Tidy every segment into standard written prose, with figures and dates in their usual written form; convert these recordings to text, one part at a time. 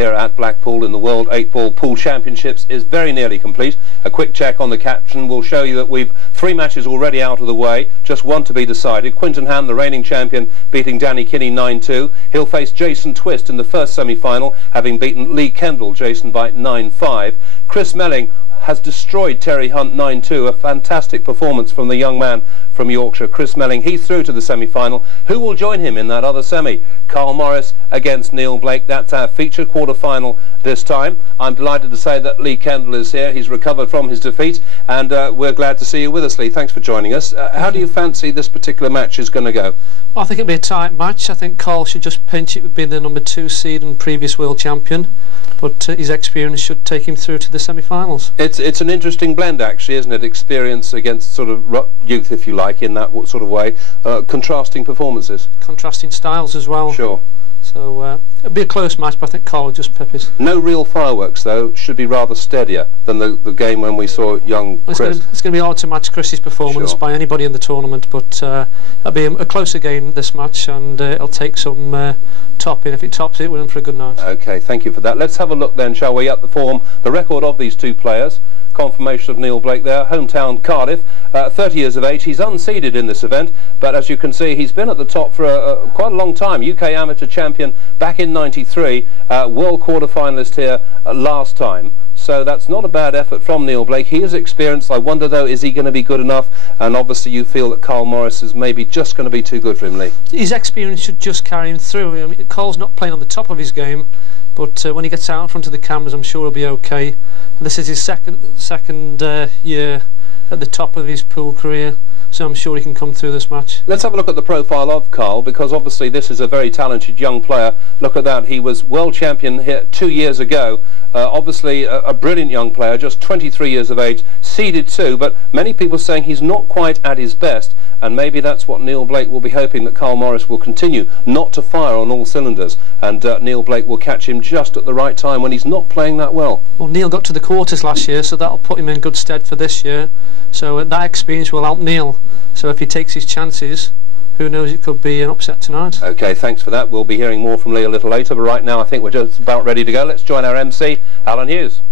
here at Blackpool in the World 8-Ball Pool Championships is very nearly complete. A quick check on the caption will show you that we've 3 matches already out of the way, just one to be decided. Quinton Ham, the reigning champion, beating Danny Kinney 9-2. He'll face Jason Twist in the first semi-final, having beaten Lee Kendall, Jason, by 9-5. Chris Melling has destroyed Terry Hunt 9-2, a fantastic performance from the young man from Yorkshire, Chris Melling. He's through to the semi-final. Who will join him in that other semi? Carl Morris against Neil Blake. That's our featured quarter-final this time. I'm delighted to say that Lee Kendall is here. He's recovered from his defeat, and we're glad to see you with us, Lee. Thanks for joining us. How do you fancy this particular match is going to go? Well, I think it'll be a tight match. I think Carl should just pinch it with being the number 2 seed and previous world champion, but his experience should take him through to the semi-finals. It's an interesting blend, actually, isn't it? Experience against sort of youth, if you like, in that sort of way. Contrasting performances. Contrasting styles as well. Sure. So it'll be a close match, but I think Carl will just pep it. No real fireworks, though. Should be rather steadier than the game when we saw young Chris. It's going to be hard to match Chris's performance by anybody in the tournament, but it'll be a closer game, this match, and it'll take some topping. If it tops it, we're in for a good night. OK, thank you for that. Let's have a look then, shall we, at the form, the record of these two players. Confirmation of Neil Blake there, hometown Cardiff, 30 years of age. He's unseeded in this event, but as you can see, he's been at the top for quite a long time. UK amateur champion back in '93, world quarter-finalist here last time. So that's not a bad effort from Neil Blake. He is experienced. I wonder, though, is he going to be good enough? And obviously you feel that Carl Morris is maybe just going to be too good for him, Lee. His experience should just carry him through. I mean, Carl's not playing on the top of his game, but when he gets out in front of the cameras, I'm sure he'll be okay. And this is his second year at the top of his pool career, so I'm sure he can come through this match. Let's have a look at the profile of Carl, because obviously this is a very talented young player. Look at that, he was world champion here 2 years ago. Obviously a brilliant young player, just 23 years of age, seeded 2, but many people saying he's not quite at his best, and maybe that's what Neil Blake will be hoping, that Carl Morris will continue not to fire on all cylinders, and Neil Blake will catch him just at the right time when he's not playing that well. Well, Neil got to the quarters last year, so that'll put him in good stead for this year, so that experience will help Neil. So if he takes his chances, who knows, it could be an upset tonight. OK, thanks for that. We'll be hearing more from Lee a little later, but right now I think we're just about ready to go. Let's join our MC, Alan Hughes.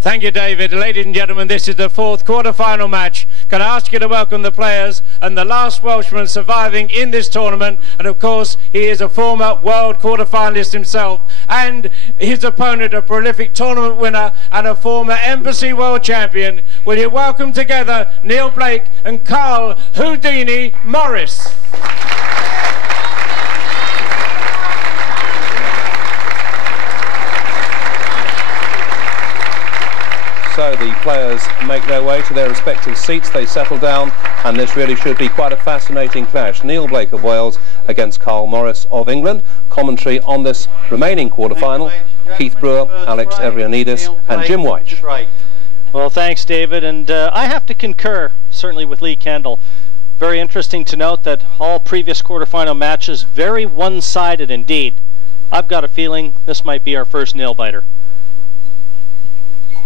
Thank you, David. Ladies and gentlemen, this is the 4th quarter-final match. Can I ask you to welcome the players and the last Welshman surviving in this tournament, and of course he is a former world quarter-finalist himself, and his opponent, a prolific tournament winner and a former Embassy world champion. Will you welcome together Neil Blake and Carl Houdini Morris. So the players make their way to their respective seats, they settle down, and this really should be quite a fascinating clash. Neil Blake of Wales against Carl Morris of England. Commentary on this remaining quarter-final, Keith Brewer, Alex Evrianidis and Jim White. Well, thanks, David, and I have to concur, certainly, with Lee Kendall. Very interesting to note that all previous quarter-final matches very one-sided indeed. I've got a feeling this might be our first nail-biter.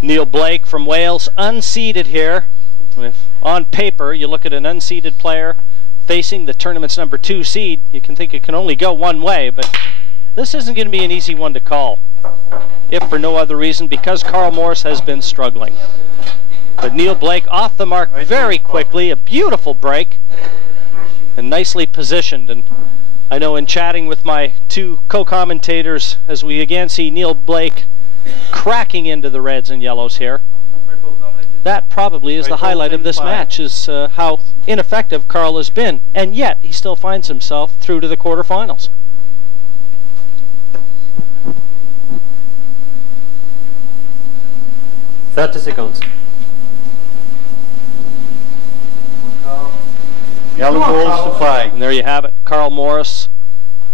Neil Blake from Wales, unseeded here. If on paper you look at an unseeded player facing the tournament's number 2 seed, you can think it can only go one way, but this isn't going to be an easy one to call, if for no other reason because Carl Morris has been struggling. But Neil Blake off the mark very quickly, a beautiful break, and nicely positioned. And I know in chatting with my 2 co-commentators, as we again see Neil Blake cracking into the reds and yellows here, that probably is the highlight of this match, is how ineffective Carl has been, and yet he still finds himself through to the quarterfinals. 30 seconds. Yellow balls to play. And there you have it, Carl Morris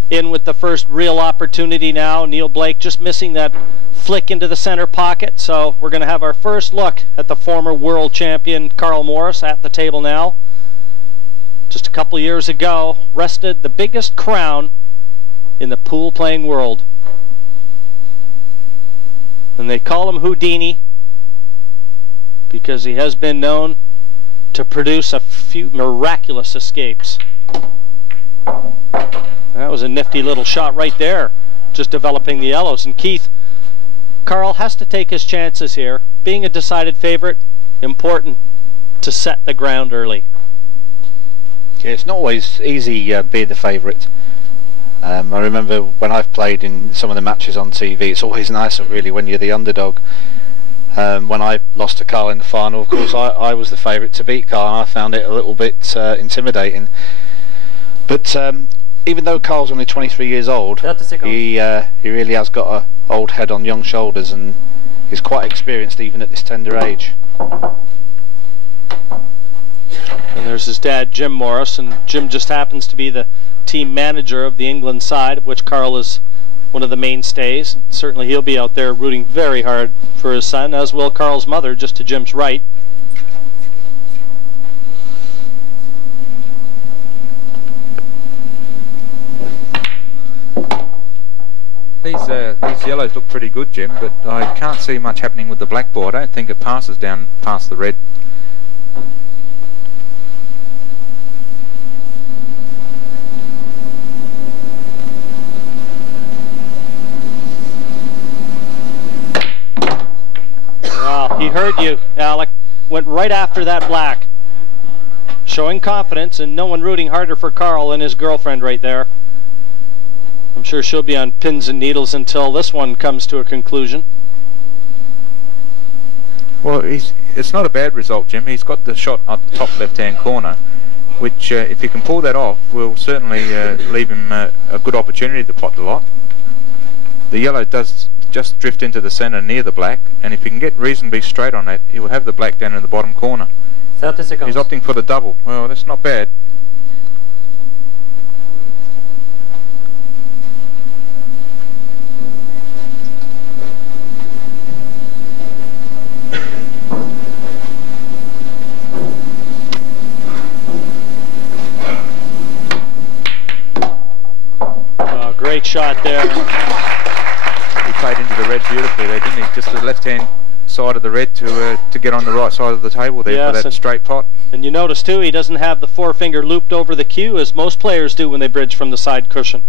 in with the first real opportunity now. Neil Blake just missing that flick into the center pocket, so we're going to have our first look at the former world champion Carl Morris at the table now. Just a couple years ago, wrested the biggest crown in the pool playing world. And they call him Houdini because he has been known to produce a few miraculous escapes. That was a nifty little shot right there to just developing the yellows. And Keith, Carl has to take his chances here. Being a decided favorite, important to set the ground early. Yeah, it's not always easy being the favourite. I remember when I've played in some of the matches on TV, it's always nicer really when you're the underdog. When I lost to Carl in the final, of course I was the favourite to beat Carl, and I found it a little bit intimidating. But even though Carl's only 23 years old, he really has got an old head on young shoulders, and he's quite experienced even at this tender age. And there's his dad, Jim Morris, and Jim just happens to be the team manager of the England side, of which Carl is one of the mainstays. Certainly he'll be out there rooting very hard for his son, as will Carl's mother, just to Jim's right. These yellows look pretty good, Jim, but I can't see much happening with the black ball. I don't think it passes down past the red. He heard you, Alec. Went right after that black. Showing confidence, and no one rooting harder for Carl than his girlfriend right there. I'm sure she'll be on pins and needles until this one comes to a conclusion. Well, it's not a bad result, Jim. He's got the shot at the top left-hand corner, which, if he can pull that off, will certainly leave him a good opportunity to pot the lot. The yellow does just drift into the centre near the black, and if he can get reasonably straight on it, he will have the black down in the bottom corner. 30 seconds. He's opting for the double. Well, that's not bad. Oh, great shot there. Played into the red beautifully there, didn't he? Just the left-hand side of the red to get on the right side of the table there, yes, for that straight pot. And you notice too, he doesn't have the forefinger looped over the cue as most players do when they bridge from the side cushion.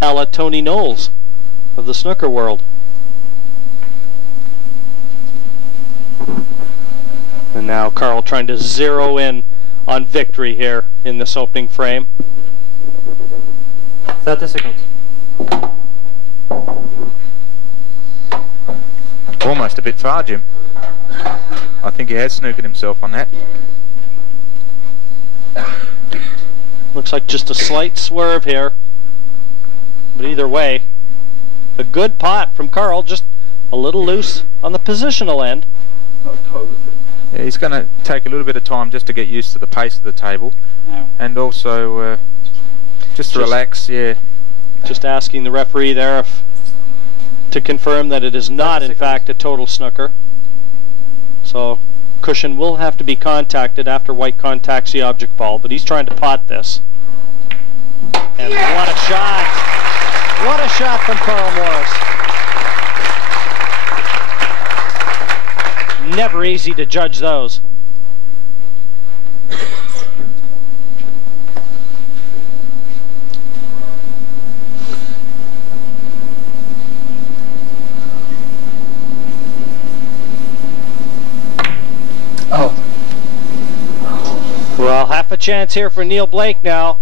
A la Tony Knowles of the snooker world. And now Carl trying to zero in on victory here in this opening frame. 30 seconds. Almost a bit far, Jim. I think he has snookered himself on that. Looks like just a slight swerve here. But either way, a good pot from Carl, just a little loose on the positional end. Yeah, he's going to take a little bit of time just to get used to the pace of the table. No. And also just relax, yeah. Just asking the referee there to confirm that it is not in fact a total snooker. So cushion will have to be contacted after white contacts the object ball, but he's trying to pot this. And what a shot! What a shot from Carl Morris. Never easy to judge those. Oh. Well, half a chance here for Neil Blake now.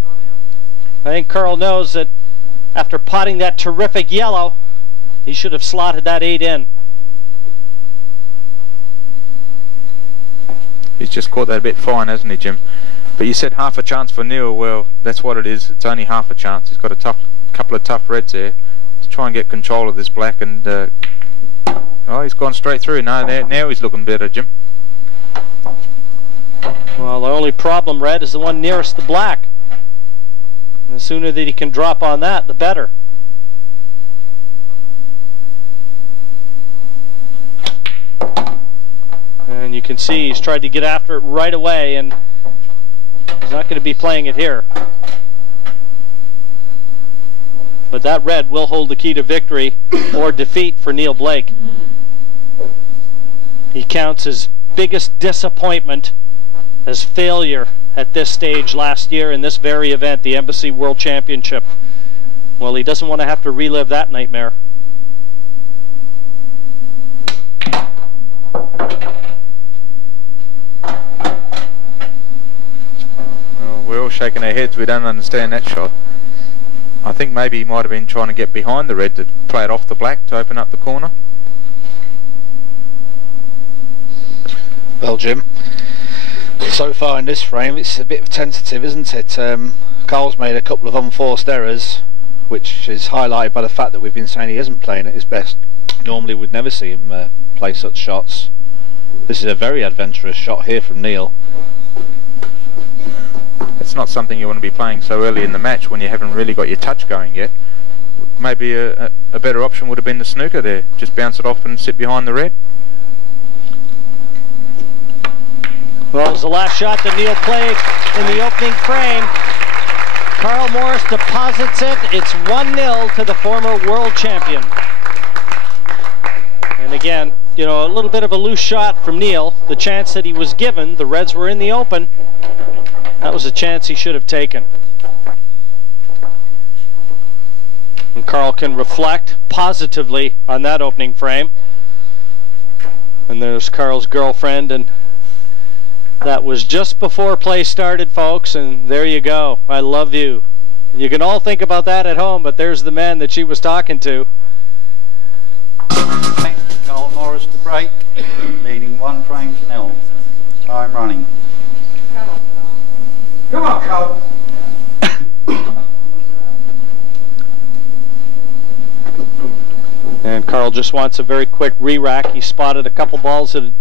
I think Carl knows that after potting that terrific yellow, he should have slotted that 8 in. He's just caught that a bit fine, hasn't he, Jim? But you said half a chance for Neil. Well, that's what it is. It's only half a chance. He's got a couple of tough reds there to try and get control of this black, and oh, he's gone straight through. No, now he's looking better, Jim. Well, the only problem, Red, is the one nearest the black. And the sooner that he can drop on that, the better. And you can see he's tried to get after it right away, and he's not going to be playing it here. But that red will hold the key to victory or defeat for Neil Blake. He counts his biggest disappointment as failure at this stage last year in this very event, the Embassy World Championship. Well, he doesn't want to have to relive that nightmare. Well, we're all shaking our heads. We don't understand that shot. I think maybe he might have been trying to get behind the red to play it off the black to open up the corner. Well, Jim, so far in this frame it's a bit tentative, isn't it? Carl's made a couple of unforced errors, which is highlighted by the fact that we've been saying he isn't playing at his best. Normally we'd never see him play such shots. This is a very adventurous shot here from Neil. It's not something you want to be playing so early in the match when you haven't really got your touch going yet. Maybe a better option would have been the snooker there. Just bounce it off and sit behind the red. Well, it was the last shot that Neil played in the opening frame. Carl Morris deposits it. It's 1-0 to the former world champion. And again, you know, a little bit of a loose shot from Neil. The chance that he was given, the Reds were in the open. That was a chance he should have taken. And Carl can reflect positively on that opening frame. And there's Carl's girlfriend, and that was just before play started, folks, and there you go. I love you. You can all think about that at home, but there's the man that she was talking to. Carl Morris to break, leading 1-0. Time running. Come on, Carl. And Carl just wants a very quick re-rack. He spotted a couple balls that had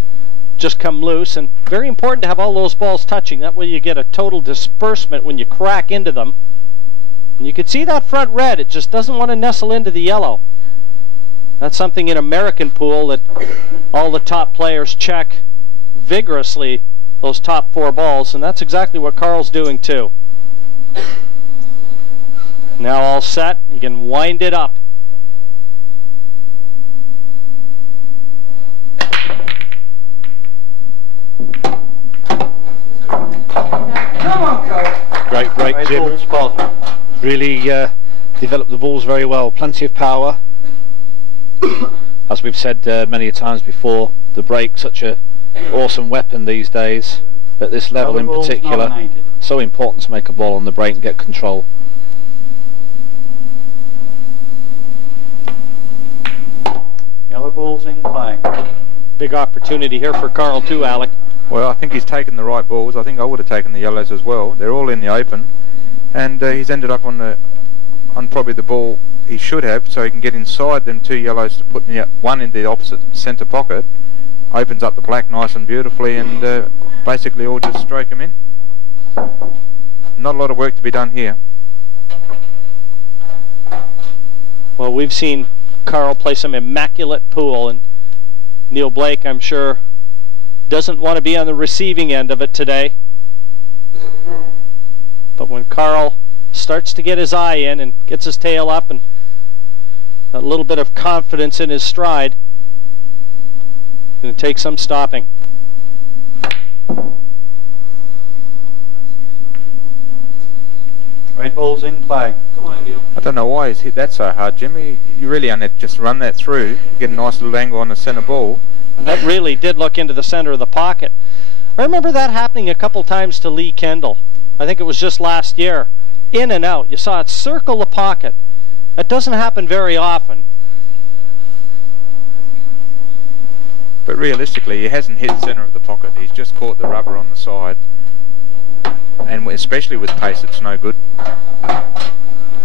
just come loose, and very important to have all those balls touching. That way you get a total disbursement when you crack into them. And you can see that front red, it just doesn't want to nestle into the yellow. That's something in American pool that all the top players check vigorously, those top 4 balls, and that's exactly what Carl's doing too. Now all set, you can wind it up. Come on, Carl. Great break, Jim. Really developed the balls very well. Plenty of power. As we've said many times before, the break, such a awesome weapon these days, at this level in particular. So important to make a ball on the break and get control. Yellow balls in play. Big opportunity here for Carl too, Alec. Well, I think he's taken the right balls. I think I would have taken the yellows as well. They're all in the open, and he's ended up on probably the ball he should have, so he can get inside them 2 yellows to put one in the opposite centre pocket. Opens up the black nice and beautifully, and basically all just stroke him in. Not a lot of work to be done here. Well, we've seen Carl play some immaculate pool, and Neil Blake, I'm sure, doesn't want to be on the receiving end of it today. But when Carl starts to get his eye in and gets his tail up and a little bit of confidence in his stride, it's going to take some stopping. Red balls in play. I don't know why he's hit that so hard, Jimmy. You really only just run that through, get a nice little angle on the centre ball. That really did look into the center of the pocket. I remember that happening a couple times to Lee Kendall. I think it was just last year. In and out. You saw it circle the pocket. That doesn't happen very often. But realistically, he hasn't hit the centre of the pocket. He's just caught the rubber on the side. And especially with pace, it's no good.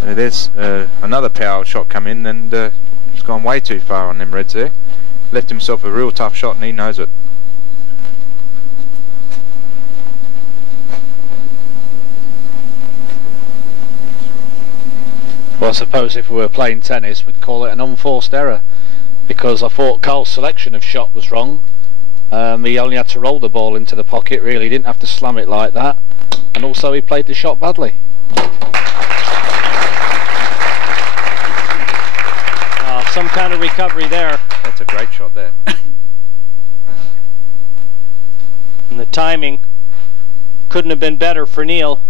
There's another power shot come in, and he's gone way too far on them Reds there. Left himself a real tough shot, and he knows it. Well, I suppose if we were playing tennis, we'd call it an unforced error, because I thought Carl's selection of shot was wrong. He only had to roll the ball into the pocket, really. He didn't have to slam it like that. And also he played the shot badly. Some kind of recovery there. That's a great shot there. And the timing, couldn't have been better for Neil.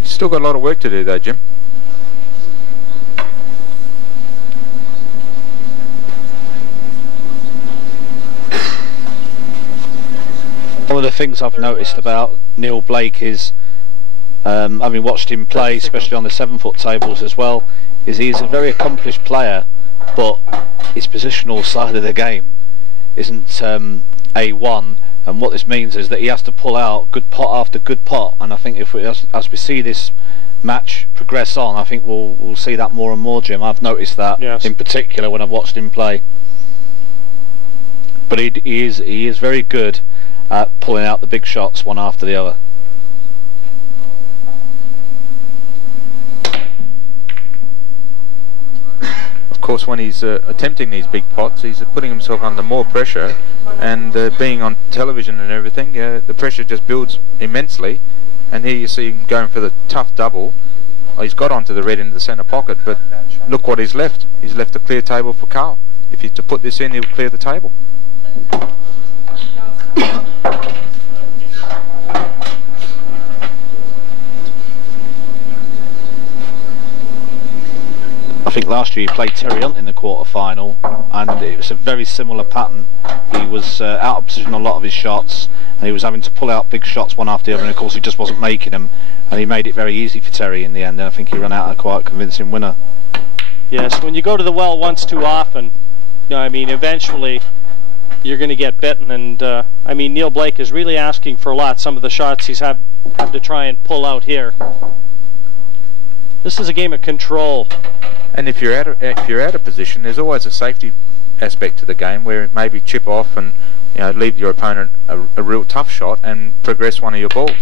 He's still got a lot of work to do though, Jim. One of the things I've noticed about Neil Blake is, having watched him play, especially on the 7-foot tables as well, is he's a very accomplished player, but his positional side of the game isn't A1, and what this means is that he has to pull out good pot after good pot, and I think if we, as we see this match progress on, I think we'll see that more and more, Jim. I've noticed that, yes, in particular when I've watched him play. But he is very good at pulling out the big shots one after the other. Of course, when he's attempting these big pots, he's putting himself under more pressure, and being on television and everything, the pressure just builds immensely. And here you see him going for the tough double. He's got onto the red in the centre pocket, but look what he's left. He's left a clear table for Carl. If he's to put this in, he'll clear the table. I think last year he played Terry Hunt in the quarter-final, and it was a very similar pattern. He was out of position on a lot of his shots, and he was having to pull out big shots one after the other, and of course he just wasn't making them, and he made it very easy for Terry in the end, and I think he ran out a quite convincing winner. Yes, when you go to the well once too often, you know, I mean, eventually you're going to get bitten, and I mean, Neil Blake is really asking for a lot. Some of the shots he's had to try and pull out here. This is a game of control. And if you're out of position, there's always a safety aspect to the game where it maybe chip off and, you know, leave your opponent a real tough shot and progress one of your balls.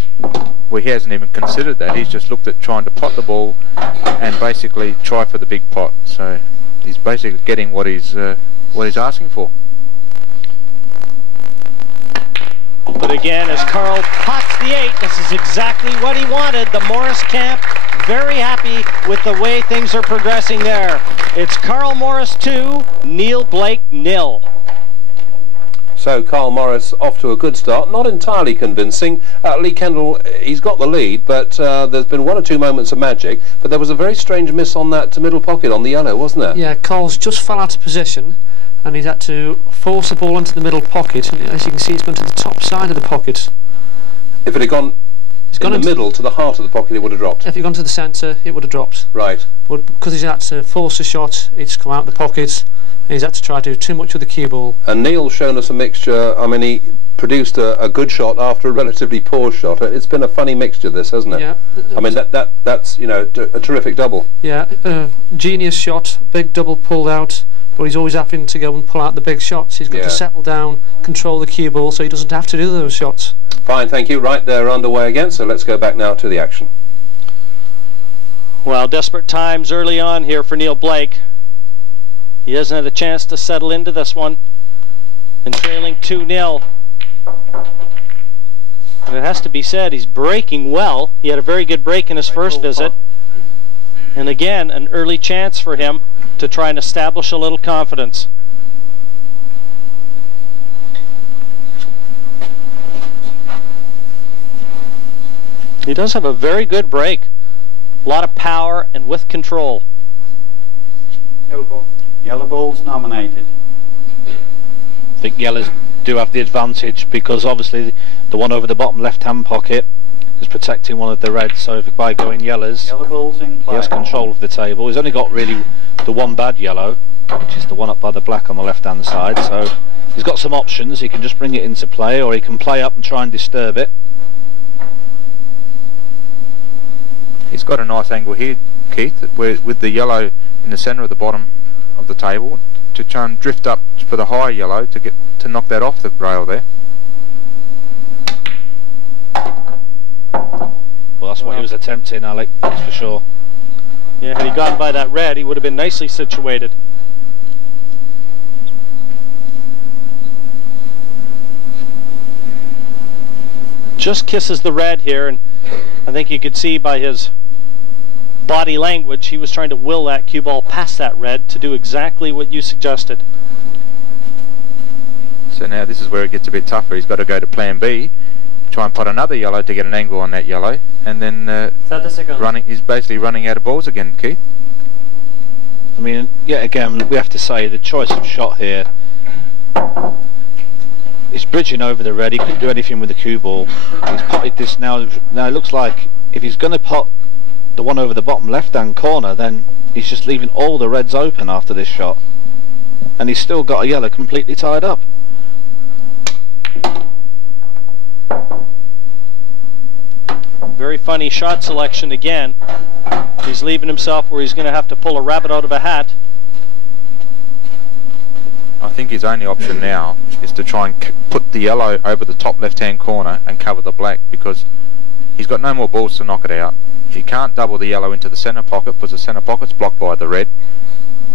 Well, he hasn't even considered that. He's just looked at trying to pot the ball and basically try for the big pot. So he's basically getting what he's asking for. But again, as Carl pots the 8, this is exactly what he wanted. The Morris camp very happy with the way things are progressing there. It's Carl Morris 2, Neil Blake 0. So Carl Morris off to a good start, not entirely convincing. Lee Kendall, he's got the lead, but there's been 1 or 2 moments of magic, but there was a very strange miss on that middle pocket on the yellow, wasn't there? Yeah, Carl's just fell out of position, and he's had to force the ball into the middle pocket, and as you can see it's gone to the top side of the pocket. If it had gone in the middle to the heart of the pocket, it would have dropped. If it had gone to the centre, it would have dropped. Right. But because he's had to force a shot, it's come out of the pocket, and he's had to try to do too much with the cue ball. And Neil's shown us a mixture. I mean, he produced a good shot after a relatively poor shot. It's been a funny mixture, this, hasn't it? Yeah. I mean, that's, you know, a terrific double. Yeah, genius shot, big double pulled out, but he's always having to go and pull out the big shots. He's got to settle down, control the cue ball, so he doesn't have to do those shots. Fine, thank you. Right, they're underway again, so let's go back now to the action. Well, desperate times early on here for Neil Blake. He hasn't had a chance to settle into this one, and trailing 2-0. And it has to be said, he's breaking well. He had a very good break in his first visit. And again, an early chance for him to try and establish a little confidence. He does have a very good break. A lot of power and with control. Yellow ball. Yellow ball's nominated. I think yellows do have the advantage because obviously the one over the bottom left-hand pocket is protecting one of the reds, so if by going yellows, yellow ball's in play. He has control of the table. He's only got really the one bad yellow, which is the one up by the black on the left-hand side, so he's got some options. He can just bring it into play, or he can play up and try and disturb it. He's got a nice angle here, Keith, with the yellow in the centre of the bottom of the table to try and drift up for the higher yellow to knock that off the rail there. Well, that's what he was attempting, Alec, that's for sure. Yeah, had he gone by that red, he would have been nicely situated. Just kisses the red here, and I think you could see by his body language he was trying to will that cue ball past that red to do exactly what you suggested. So now this is where it gets a bit tougher. He's got to go to plan B, try and pot another yellow to get an angle on that yellow, and then he's basically running out of balls again, Keith. I mean, yet again, we have to say the choice of shot here is bridging over the red. He couldn't do anything with the cue ball. He's potted this now. Now it looks like if he's going to pot the one over the bottom left-hand corner, then he's just leaving all the reds open after this shot. And he's still got a yellow completely tied up. Very funny shot selection again. He's leaving himself where he's going to have to pull a rabbit out of a hat. I think his only option now is to try and put the yellow over the top left-hand corner and cover the black, because he's got no more balls to knock it out. He can't double the yellow into the centre pocket because the centre pocket's blocked by the red.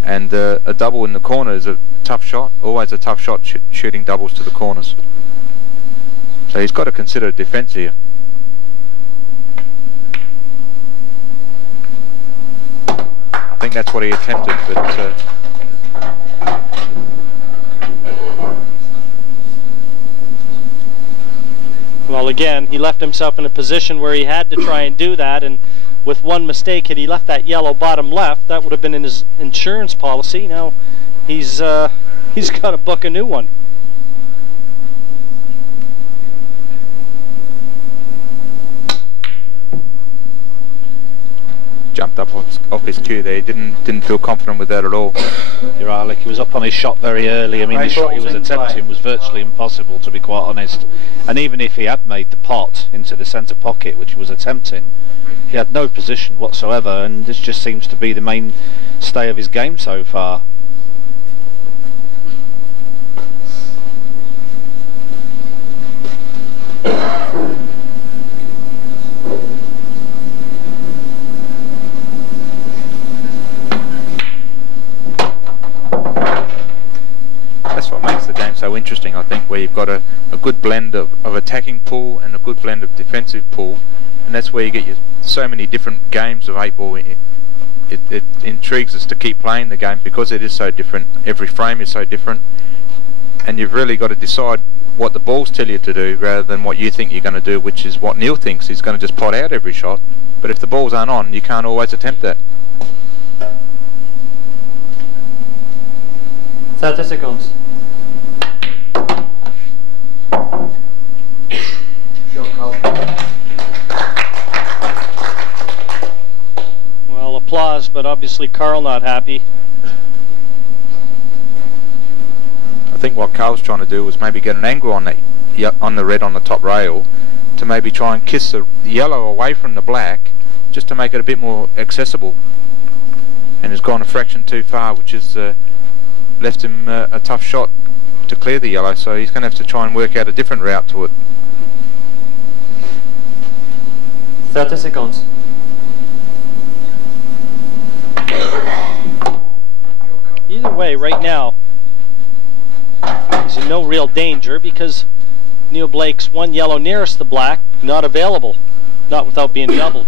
And a double in the corner is a tough shot, always a tough shot, shooting doubles to the corners. So he's got to consider defence here. I think that's what he attempted, but well, again, he left himself in a position where he had to try and do that, and with one mistake, had he left that yellow bottom left, that would have been in his insurance policy. Now he's got to book a new one. Jumped up off his cue there. He didn't feel confident with that at all. You're right, like he was up on his shot very early. I mean, the shot he was attempting was virtually impossible, to be quite honest. And even if he had made the pot into the centre pocket, which he was attempting, he had no position whatsoever, and this just seems to be the mainstay of his game so far. That's what makes the game so interesting, I think, where you've got a good blend of attacking pool and a good blend of defensive pool, and that's where you get so many different games of 8-ball. It intrigues us to keep playing the game because it is so different. Every frame is so different, and you've really got to decide what the balls tell you to do rather than what you think you're going to do, which is what Neil thinks. He's going to just pot out every shot, but if the balls aren't on, you can't always attempt that. 30 seconds. Well, applause, but obviously Carl not happy. I think what Carl's trying to do was maybe get an angle on the red on the top rail to maybe try and kiss the yellow away from the black, just to make it a bit more accessible. And has gone a fraction too far, which has left him a tough shot to clear the yellow, so he's going to have to try and work out a different route to it. 30 seconds. Either way, right now, he's in no real danger because Neil Blake's one yellow nearest the black, not available, not without being doubled.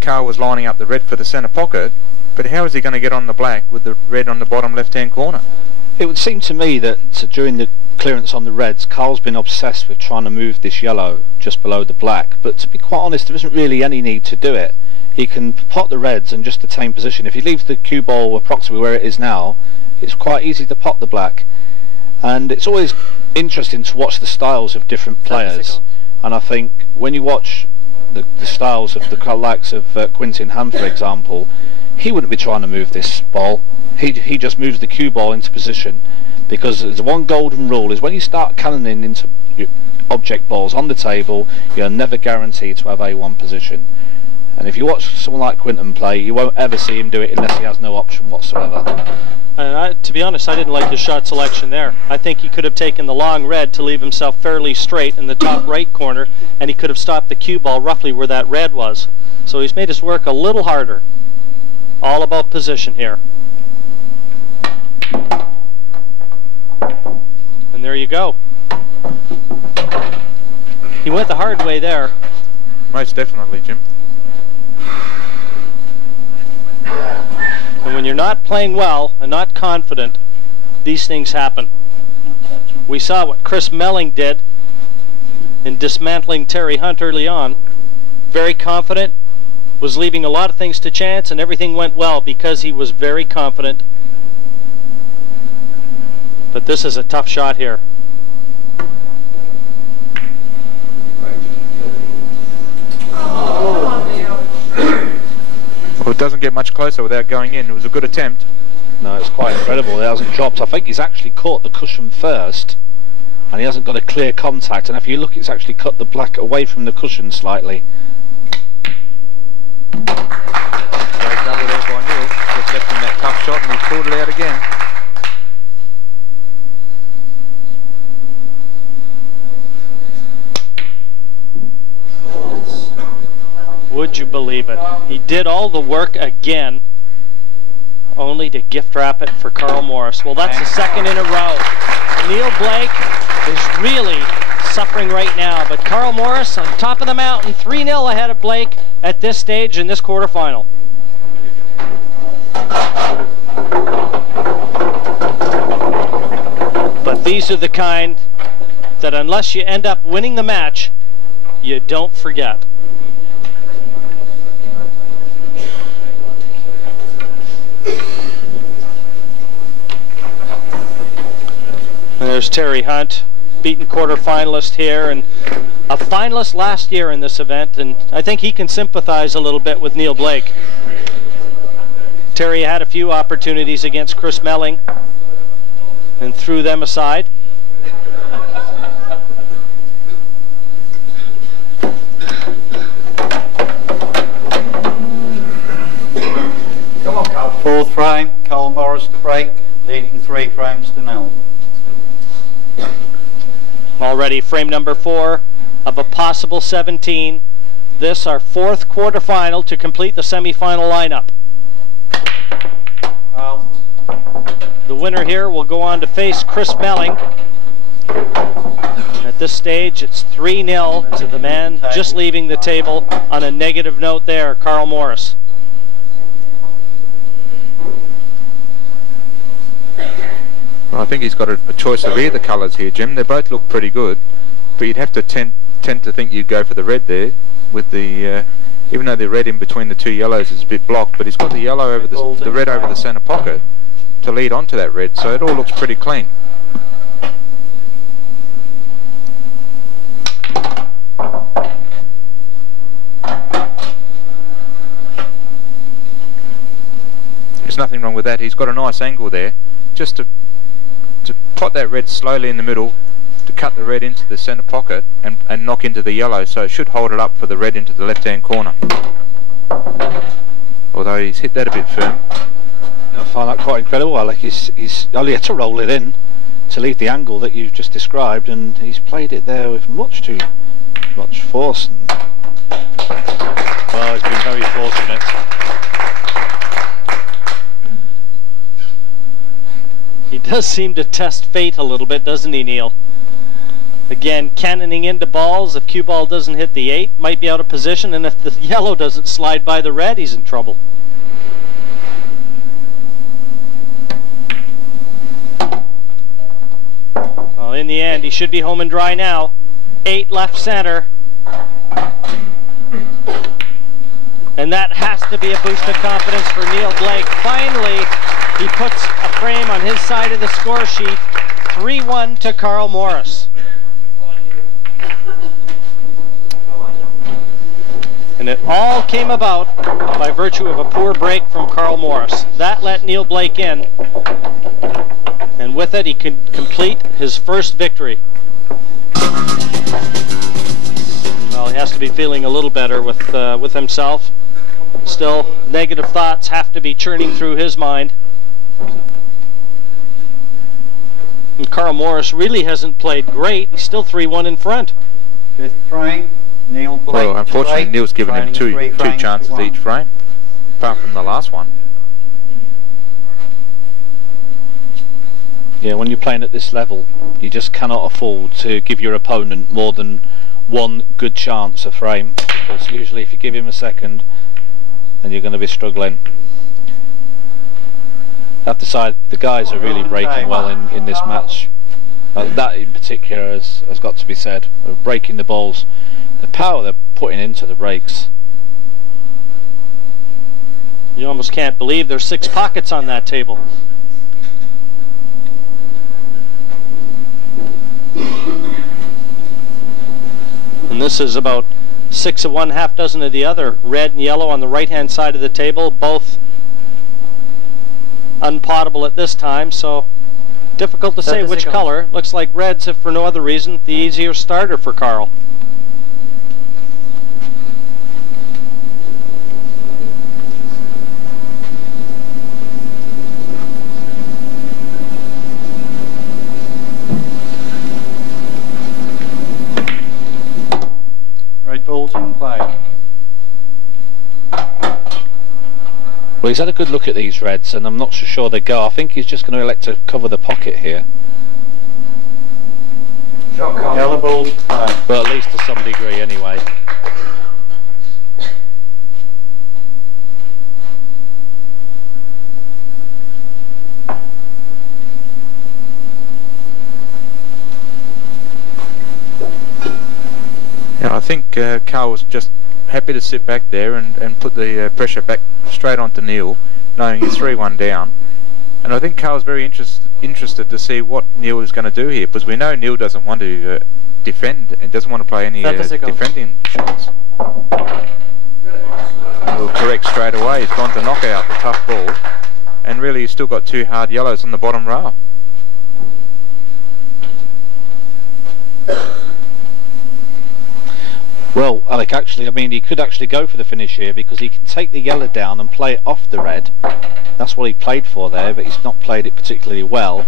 Carl was lining up the red for the centre pocket, but how is he going to get on the black with the red on the bottom left-hand corner? It would seem to me that during the clearance on the reds, Carl's been obsessed with trying to move this yellow just below the black, but to be quite honest, there isn't really any need to do it. He can pot the reds and just attain position. If he leaves the cue ball approximately where it is now, it's quite easy to pot the black. And it's always interesting to watch the styles of different players, and I think when you watch the styles of the likes of Quintin Ham, for example, he wouldn't be trying to move this ball. He just moves the cue ball into position, because there's one golden rule is when you start cannoning into object balls on the table, you're never guaranteed to have A1 position. And if you watch someone like Quintin play, you won't ever see him do it unless he has no option whatsoever. And to be honest, I didn't like his shot selection there. I think he could have taken the long red to leave himself fairly straight in the top right corner, and he could have stopped the cue ball roughly where that red was. So he's made his work a little harder. All about position here. And there you go. He went the hard way there. Most definitely, Jim. And when you're not playing well and not confident, these things happen. We saw what Chris Melling did in dismantling Terry Hunt early on. Very confident, was leaving a lot of things to chance, and everything went well because he was very confident. But this is a tough shot here. Well, it doesn't get much closer without going in. It was a good attempt. No, it's quite incredible. It hasn't dropped. I think he's actually caught the cushion first, and he hasn't got a clear contact. And if you look, it's actually cut the black away from the cushion slightly. Great double there by Neil. Just left him that tough shot, and he's pulled it out again. Would you believe it? He did all the work again, only to gift wrap it for Carl Morris. Well, that's the second in a row. Neil Blake is really suffering right now, but Carl Morris on top of the mountain, 3-0 ahead of Blake at this stage in this quarterfinal. But these are the kind that unless you end up winning the match, you don't forget. There's Terry Hunt, beaten quarterfinalist here and a finalist last year in this event, and I think he can sympathize a little bit with Neil Blake. Terry had a few opportunities against Chris Melling and threw them aside. Fourth frame, Carl Morris to break, leading 3 frames to 0. Already frame number 4 of a possible 17. This our 4th quarterfinal to complete the semifinal lineup. The winner here will go on to face Chris Melling. At this stage, it's 3-0 to the man just leaving the table on a negative note there, Carl Morris. Well, I think he's got a choice of either colours here, Jim. They both look pretty good, but you'd have to tend to think you'd go for the red there, with the even though the red in between the two yellows is a bit blocked, but he's got the yellow over the red over the centre pocket to lead onto that red, so it all looks pretty clean. There's nothing wrong with that. He's got a nice angle there, just to pot that red slowly in the middle, to cut the red into the centre pocket and knock into the yellow, so it should hold it up for the red into the left hand corner. Although he's hit that a bit firm. I find that quite incredible. Like he's only had to roll it in to leave the angle that you've just described, and he's played it there with much too much force. And well, he's been very fortunate. He does seem to test fate a little bit, doesn't he, Neil? Again, cannoning into balls. If cue ball doesn't hit the 8, might be out of position, and if the yellow doesn't slide by the red, he's in trouble. Well, in the end, he should be home and dry now. 8 left center. And that has to be a boost of confidence for Neil Blake. Finally, he puts a frame on his side of the score sheet. 3-1 to Carl Morris. And it all came about by virtue of a poor break from Carl Morris. That let Neil Blake in. And with it, he can complete his first victory. Well, he has to be feeling a little better with himself. Still, negative thoughts have to be churning through his mind. And Carl Morris really hasn't played great. He's still 3-1 in front. 5th frame, Neil Blake. Well, unfortunately, Neil's given him two chances each frame, apart from the last one. Yeah, when you're playing at this level, you just cannot afford to give your opponent more than one good chance a frame, because usually if you give him a second, then you're going to be struggling. I have to say, the guys are really breaking well in this match. That in particular has got to be said. They're breaking the balls, the power they're putting into the breaks. You almost can't believe there's 6 pockets on that table. And this is about 6 of one, half dozen of the other. Red and yellow on the right-hand side of the table, both unpottable at this time, so difficult to say which color. Looks like reds, if for no other reason, the easier starter for Carl. Red balls in play. Well, he's had a good look at these reds, and I'm not so sure they go. I think he's just going to elect to cover the pocket here. Yellow balls play. Well, at least to some degree anyway. Yeah, I think Carl was just happy to sit back there and put the pressure back straight onto Neil, knowing he's 3-1 down. And I think Carl's very interested to see what Neil is going to do here, because we know Neil doesn't want to defend and doesn't want to play any defending shots. He'll correct straight away. He's gone to knock out the tough ball, and really he's still got 2 hard yellows on the bottom row. Well, Alec, actually, I mean, he could actually go for the finish here, because he can take the yellow down and play it off the red. That's what he played for there, but he's not played it particularly well.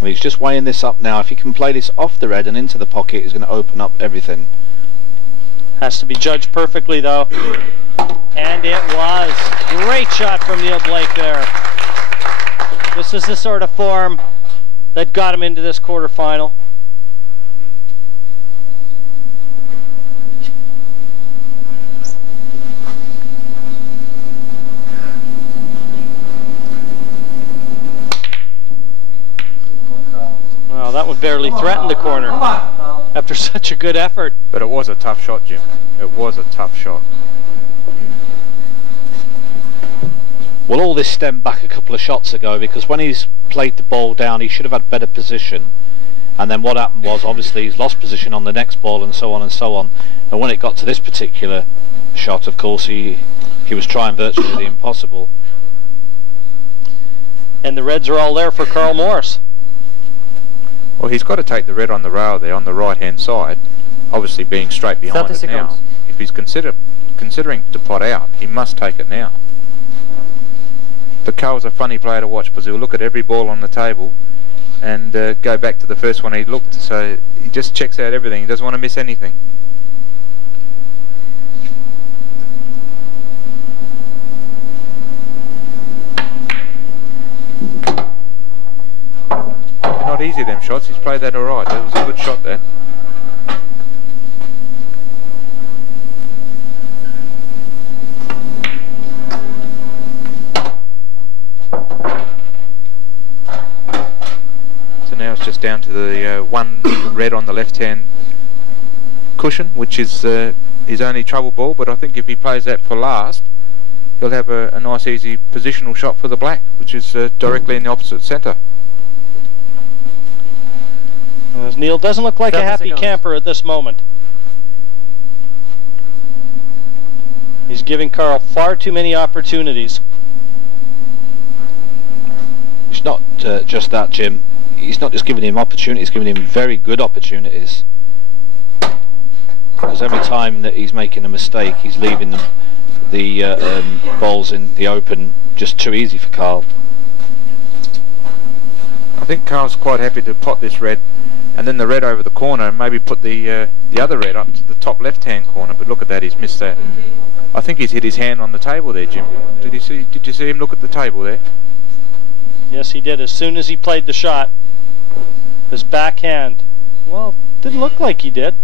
And he's just weighing this up now. If he can play this off the red and into the pocket, he's going to open up everything. Has to be judged perfectly, though. And it was. Great shot from Neil Blake there. This is the sort of form that got him into this quarterfinal. Well, that one barely threatened the corner after such a good effort. But it was a tough shot, Jim. It was a tough shot. Well, all this stemmed back a couple of shots ago, because when he's played the ball down, he should have had better position. And then what happened was, obviously, he's lost position on the next ball and so on and so on. And when it got to this particular shot, of course, he was trying virtually the impossible. And the reds are all there for Carl Morris. Well, he's got to take the red on the rail there on the right-hand side, obviously being straight behind it now. If he's considering to pot out, he must take it now. But Carl's a funny player to watch, because he'll look at every ball on the table and go back to the first one he looked. So he just checks out everything. He doesn't want to miss anything. Not easy, them shots. He's played that all right. That was a good shot there. So now it's just down to the one red on the left-hand cushion, which is his only trouble ball. But I think if he plays that for last, he'll have a nice, easy positional shot for the black, which is directly in the opposite centre. As Neil doesn't look like a happy camper at this moment. He's giving Carl far too many opportunities. It's not just that, Jim. He's not just giving him opportunities, he's giving him very good opportunities. Because every time that he's making a mistake, he's leaving the balls in the open just too easy for Carl. I think Carl's quite happy to pot this red, and then the red over the corner, and maybe put the other red up to the top left-hand corner. But look at that, he's missed that. I think he's hit his hand on the table there, Jim. Did you see him look at the table there? Yes, he did. As soon as he played the shot, his backhand, well, didn't look like he did.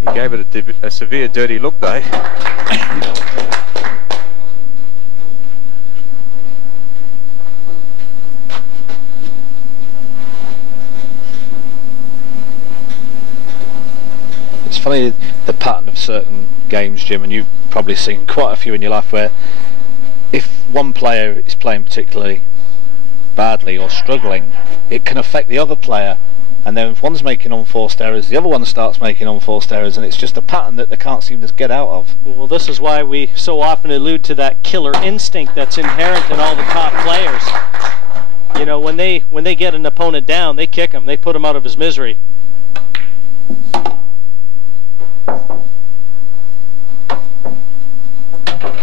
He gave it a severe dirty look, though. It's funny, the pattern of certain games, Jim, and you've probably seen quite a few in your life, where if one player is playing particularly badly or struggling, it can affect the other player, and then if one's making unforced errors, the other one starts making unforced errors, and it's just a pattern that they can't seem to get out of. Well, this is why we so often allude to that killer instinct that's inherent in all the top players. You know, when they get an opponent down, they kick him, they put him out of his misery.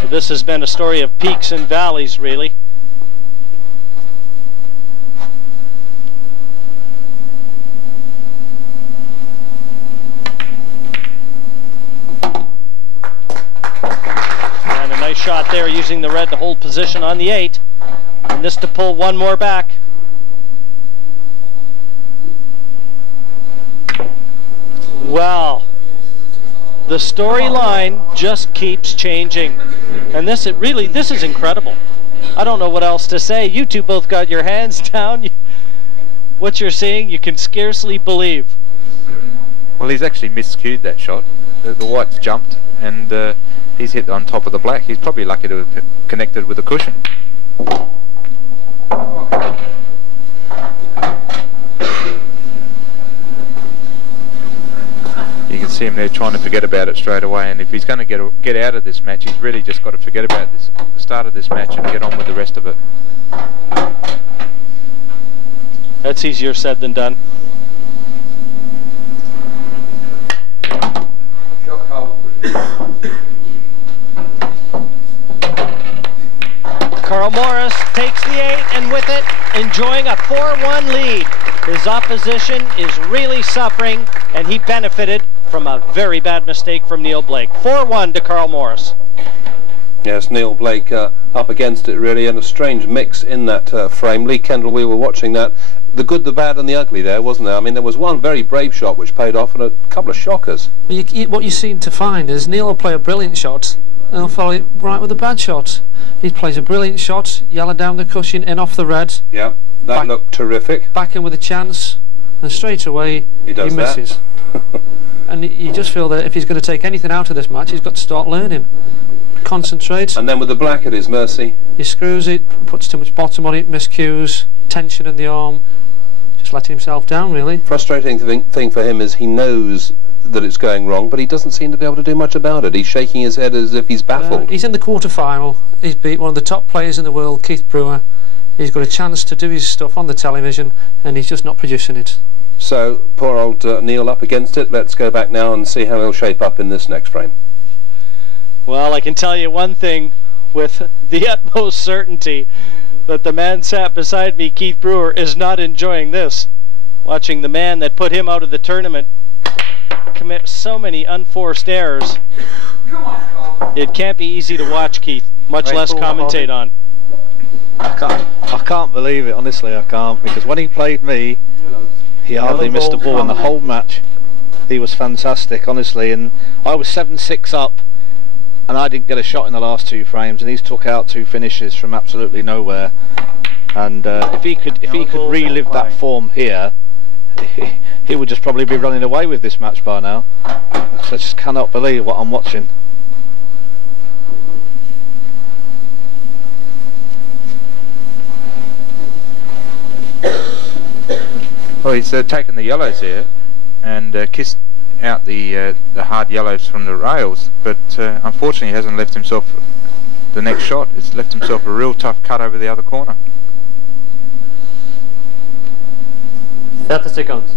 So this has been a story of peaks and valleys, really. And a nice shot there, using the red to hold position on the 8. And this to pull one more back. Wow. The storyline just keeps changing. And this is incredible. I don't know what else to say. You two both got your hands down. What you're seeing, you can scarcely believe. Well, he's actually miscued that shot. The white's jumped, and he's hit on top of the black. He's probably lucky to have connected with the cushion. You can see him there trying to forget about it straight away, and if he's going to get out of this match, he's really just got to forget about the start of this match and get on with the rest of it. That's easier said than done. Carl Morris takes the 8, and with it, enjoying a 4-1 lead. His opposition is really suffering, and he benefited from a very bad mistake from Neil Blake. 4-1 to Carl Morris. Yes, Neil Blake up against it, really, and a strange mix in that frame. Lee Kendall, we were watching that. The good, the bad and the ugly there, wasn't there? I mean, there was one very brave shot which paid off, and a couple of shockers. What you seem to find is Neil will play a brilliant shot and he'll follow it right with a bad shot. He plays a brilliant shot, yellow down the cushion, in off the red. Yeah, that looked terrific. Back in with a chance, and straight away he misses. And you just feel that if he's going to take anything out of this match, he's got to start learning. Concentrate. And then with the black at his mercy. He screws it, puts too much bottom on it, miscues, tension in the arm, just letting himself down, really. Frustrating thing for him is he knows that it's going wrong, but he doesn't seem to be able to do much about it. He's shaking his head as if he's baffled. He's in the quarter-final. He's beat one of the top players in the world, Keith Brewer. He's got a chance to do his stuff on the television, and he's just not producing it. So, poor old Neil up against it. Let's go back now and see how he'll shape up in this next frame. Well, I can tell you one thing with the utmost certainty, that the man sat beside me, Keith Brewer, is not enjoying this. Watching the man that put him out of the tournament commit so many unforced errors. It can't be easy to watch, Keith, much less commentate on. I can't believe it, honestly I can't, because when he played me, he hardly missed a ball in the whole match. He was fantastic, honestly, and I was 7-6 up, and I didn't get a shot in the last 2 frames, and he's took out 2 finishes from absolutely nowhere. And if he could relive that form here, he would just probably be running away with this match by now. So I just cannot believe what I'm watching. Well, he's taken the yellows here and kissed out the hard yellows from the rails, but unfortunately he hasn't left himself the next shot. It's left himself a real tough cut over the other corner. 30 seconds.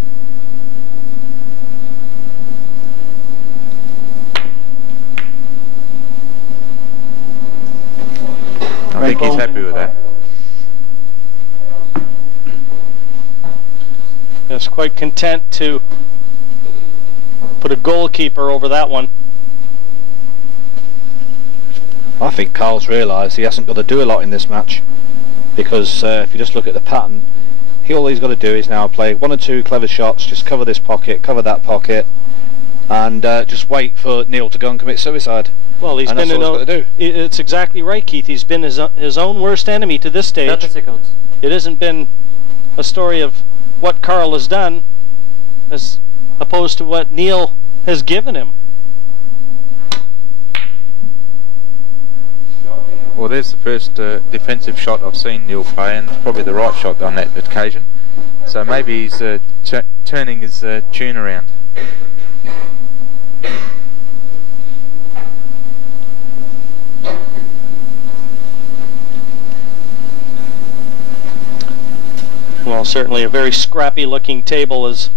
I think he's happy with that. Yes, quite content to put a goalkeeper over that one. I think Carl's realised he hasn't got to do a lot in this match, because if you just look at the pattern, all he's got to do is now play 1 or 2 clever shots, just cover this pocket, cover that pocket, and just wait for Neil to go and commit suicide. Well, he's been it's exactly right, Keith. He's been his own worst enemy to this stage. 30 seconds. It hasn't been a story of what Carl has done as opposed to what Neil has given him. Well, there's the first defensive shot I've seen Neil play, and it's probably the right shot on that occasion. So maybe he's turning his tune around. Well, certainly a very scrappy looking table as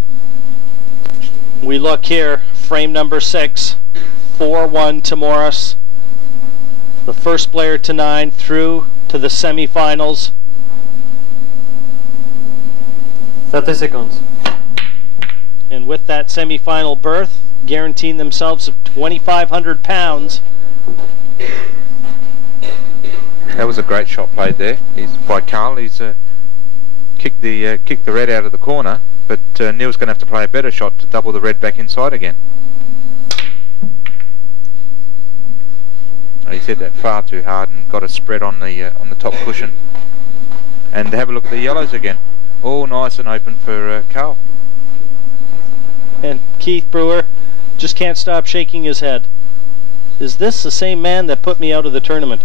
we look here. Frame number 6, 4-1 to Morris. The first player to 9 through to the semi-finals. 30 seconds. And with that semi-final berth, guaranteeing themselves of 2,500 pounds. That was a great shot played there. By Carl. He's kicked the red out of the corner, but Neil's going to have to play a better shot to double the red back inside again. He's hit that far too hard and got a spread on the top cushion. And have a look at the yellows again. All nice and open for Carl. And Keith Brewer just can't stop shaking his head. Is this the same man that put me out of the tournament?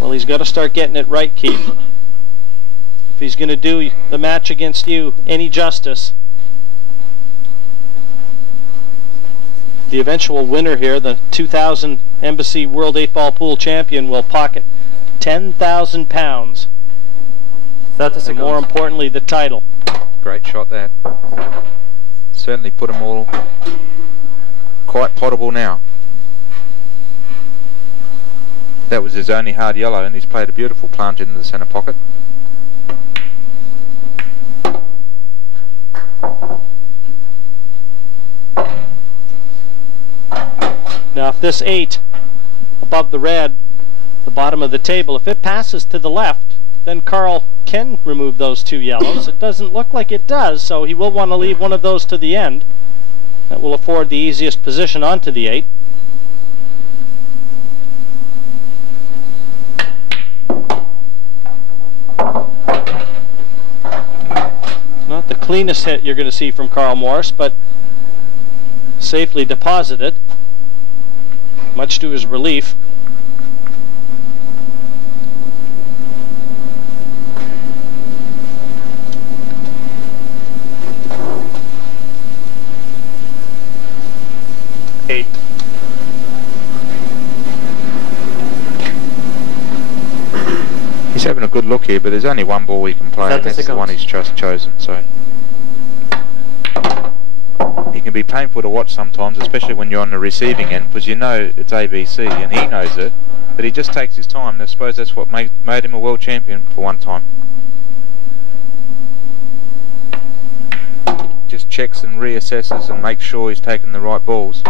Well, he's got to start getting it right, Keith. If he's going to do the match against you any justice. The eventual winner here, the 2000 Embassy World 8-Ball Pool Champion, will pocket 10,000 pounds. 30 seconds. And more importantly, the title. Great shot that. Certainly put them all quite potable now. That was his only hard yellow, and he's played a beautiful plant into the centre pocket. Now if this 8 above the red, the bottom of the table, if it passes to the left, then Carl can remove those 2 yellows. It doesn't look like it does, so he will want to leave one of those to the end. That will afford the easiest position onto the 8. Not the cleanest hit you're going to see from Carl Morris, but safely deposited, much to his relief. Eight. He's having a good look here, but there's only one ball he can play, and that's the one he's just chosen, so he can be painful to watch sometimes, especially when you're on the receiving end, because you know it's ABC and he knows it, but he just takes his time. I suppose that's what made him a world champion for one time. Just checks and reassesses and makes sure he's taking the right balls.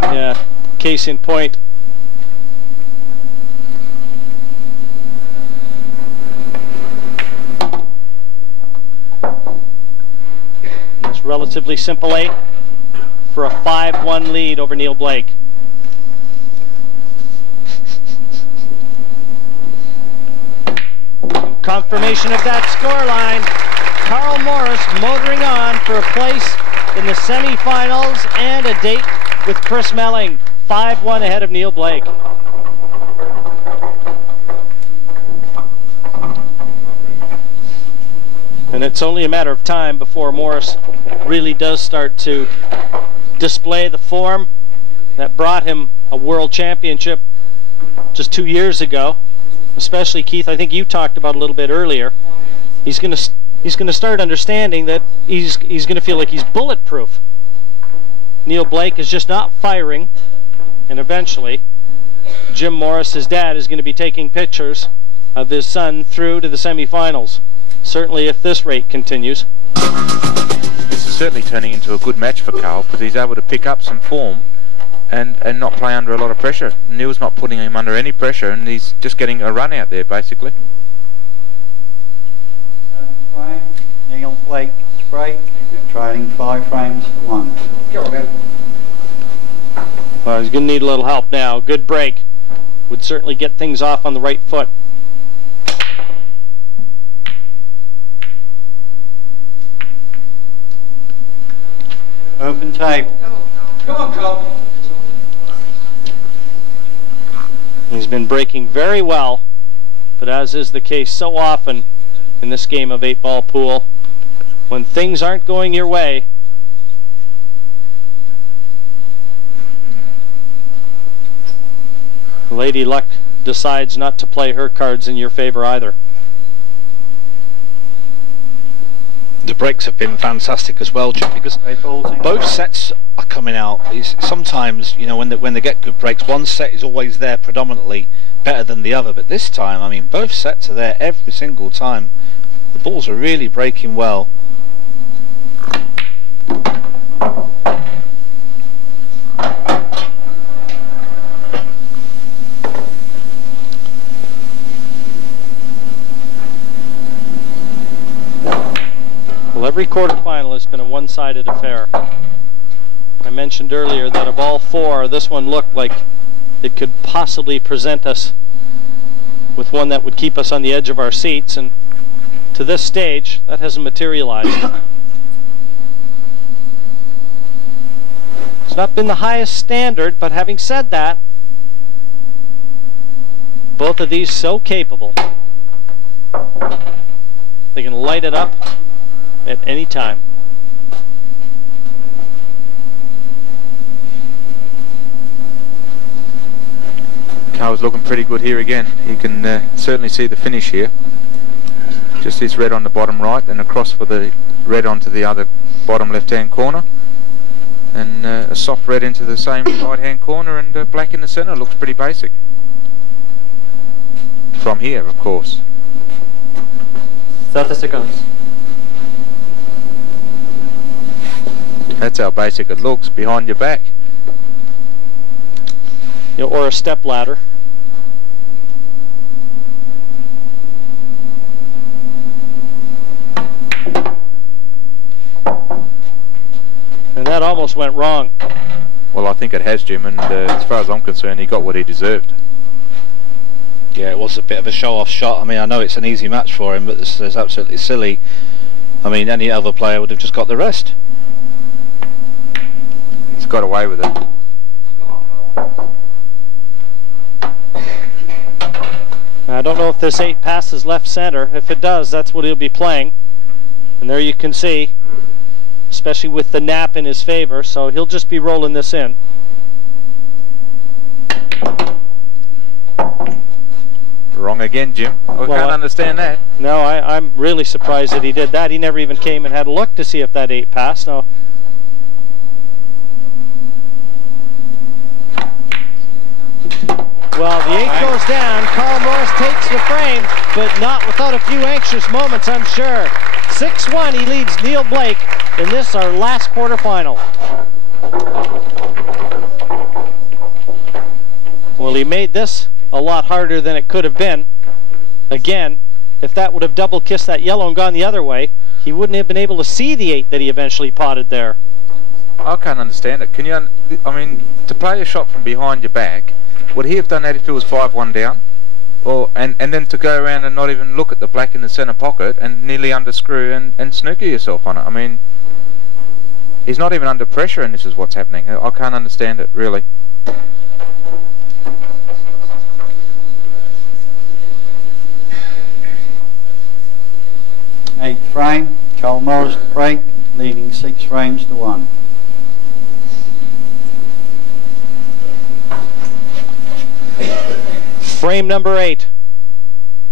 Yeah, case in point. This relatively simple 8 for a 5-1 lead over Neil Blake. Confirmation of that scoreline. Carl Morris motoring on for a place in the semi-finals and a date with Chris Melling. 5-1 ahead of Neil Blake. And it's only a matter of time before Morris really does start to display the form that brought him a world championship just 2 years ago. Especially, Keith, I think you talked about a little bit earlier. He's going to start understanding that he's going to feel like he's bulletproof. Neil Blake is just not firing, and eventually Jim Morris, his dad, is going to be taking pictures of his son through to the semi-finals. Certainly if this rate continues. This is certainly turning into a good match for Carl, because he's able to pick up some form and not play under a lot of pressure. Neil's not putting him under any pressure, and he's just getting a run out there, basically. Neil Blake break, trailing 5 frames to 1. Well, he's going to need a little help now. Good break. Would certainly get things off on the right foot. Open table. Come on, Carl. He's been breaking very well, but as is the case so often in this game of 8-ball pool, when things aren't going your way, Lady Luck decides not to play her cards in your favor either. The breaks have been fantastic as well, Jim, because both sets are coming out. Sometimes, you know, when they get good breaks, one set is always there predominantly better than the other, but this time, I mean, both sets are there every single time. The balls are really breaking well. Well, every quarterfinal has been a one-sided affair. I mentioned earlier that of all 4, this one looked like it could possibly present us with one that would keep us on the edge of our seats, and to this stage, that hasn't materialized. It's not been the highest standard, but having said that, both of these so capable. They can light it up at any time. Carl's looking pretty good here again. You can certainly see the finish here. Just this red on the bottom right, and across for the red onto the other bottom left-hand corner, and a soft red into the same right-hand corner, and black in the center. Looks pretty basic. From here, of course. 30 seconds. That's how basic it looks, behind your back. You know, or a step ladder. And that almost went wrong. Well, I think it has, Jim, and as far as I'm concerned, he got what he deserved. Yeah, it was a bit of a show-off shot. I mean, I know it's an easy match for him, but this is absolutely silly. I mean, any other player would have just got the rest. He's got away with it. I don't know if this 8 passes left center. If it does, that's what he'll be playing. And there you can see, especially with the nap in his favor, so he'll just be rolling this in. Wrong again, Jim. I can't understand that. No, I'm really surprised that he did that. He never even came and had a look to see if that 8 passed. No. Well, the 8 goes down. Carl Morris takes the frame, but not without a few anxious moments, I'm sure. 6-1, he leads Neil Blake in this, our last quarterfinal. Well, he made this a lot harder than it could have been. Again, if that would have double kissed that yellow and gone the other way, he wouldn't have been able to see the 8 that he eventually potted there. I can't understand it. Can you, I mean, to play a shot from behind your back, would he have done that if it was 5-1 down? Or and then to go around and not even look at the black in the centre pocket and nearly underscrew and snooker yourself on it? I mean, he's not even under pressure, and this is what's happening. I can't understand it, really. Eighth frame, Carl Morris to break, leading 6 frames to 1. Frame number 8.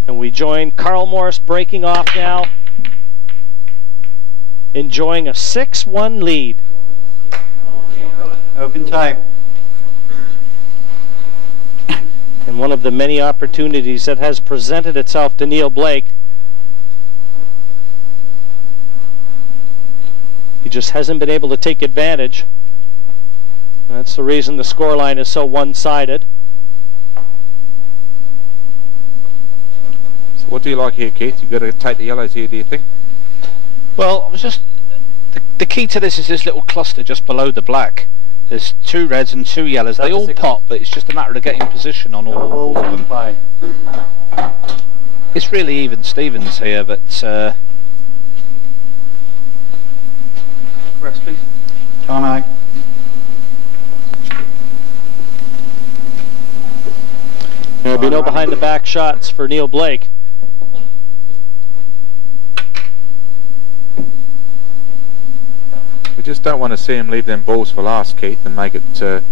And we join Carl Morris breaking off now, enjoying a 6-1 lead. Open table. And one of the many opportunities that has presented itself to Neil Blake. He just hasn't been able to take advantage. That's the reason the scoreline is so one-sided. So what do you like here, Keith? You've got to take the yellows here, do you think? Well, I was just... The key to this is this little cluster just below the black. There's 2 reds and 2 yellows. They all pop, but it's just a matter of getting position on all of them. Play. It's really even Stevens here, but... Rest, please. Time out. There'll be no behind-the-back shots for Neil Blake. We just don't want to see him leave them balls for last, Keith, and make it so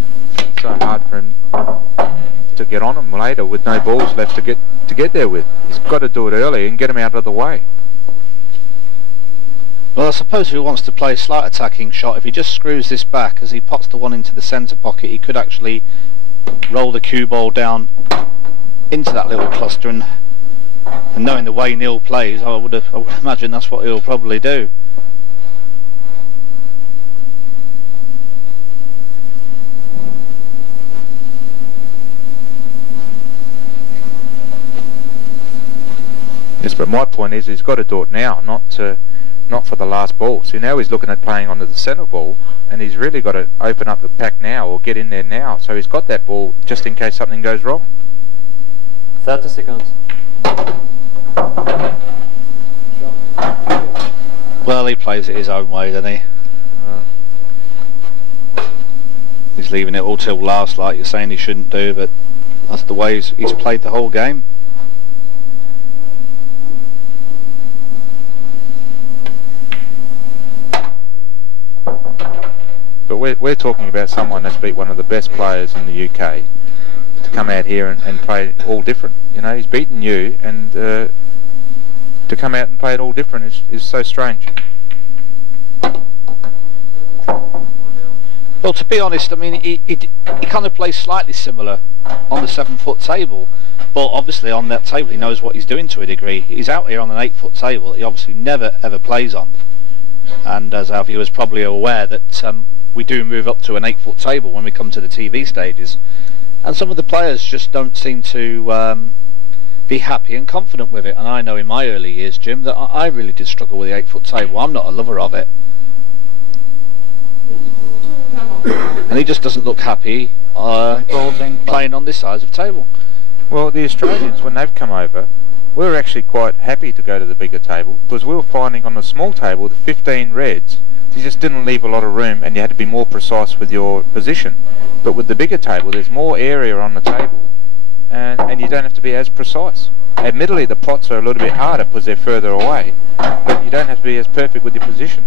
hard for him to get on them later with no balls left to get there with. He's got to do it early and get them out of the way. Well, I suppose if he wants to play a slight attacking shot, if he just screws this back as he pots the one into the centre pocket, he could actually roll the cue ball down into that little cluster, and knowing the way Neil plays, I would imagine that's what he'll probably do. Yes, but my point is he's got to do it now, not for the last ball. So now he's looking at playing onto the centre ball, and he's really got to open up the pack now or get in there now. So he's got that ball just in case something goes wrong. 30 seconds. Well, he plays it his own way, doesn't he? He's leaving it all till last, like you're saying he shouldn't do, but that's the way he's played the whole game. But we're talking about someone that's beat one of the best players in the UK to come out here and play all different. You know, he's beaten you, and to come out and play it all different is so strange. Well, to be honest, I mean, he kind of plays slightly similar on the 7-foot table, but obviously on that table he knows what he's doing to a degree. He's out here on an 8-foot table that he obviously never ever plays on, and as our viewers probably are aware that we do move up to an 8-foot table when we come to the TV stages, and some of the players just don't seem to be happy and confident with it. And I know in my early years, Jim, that I really did struggle with the 8-foot table. I'm not a lover of it, and he just doesn't look happy playing on this size of table. Well, the Australians, when they've come over, we were actually quite happy to go to the bigger table, because we were finding on the small table, the 15 reds, you just didn't leave a lot of room and you had to be more precise with your position. But with the bigger table, there's more area on the table, and you don't have to be as precise. Admittedly, the pots are a little bit harder because they're further away, but you don't have to be as perfect with your position.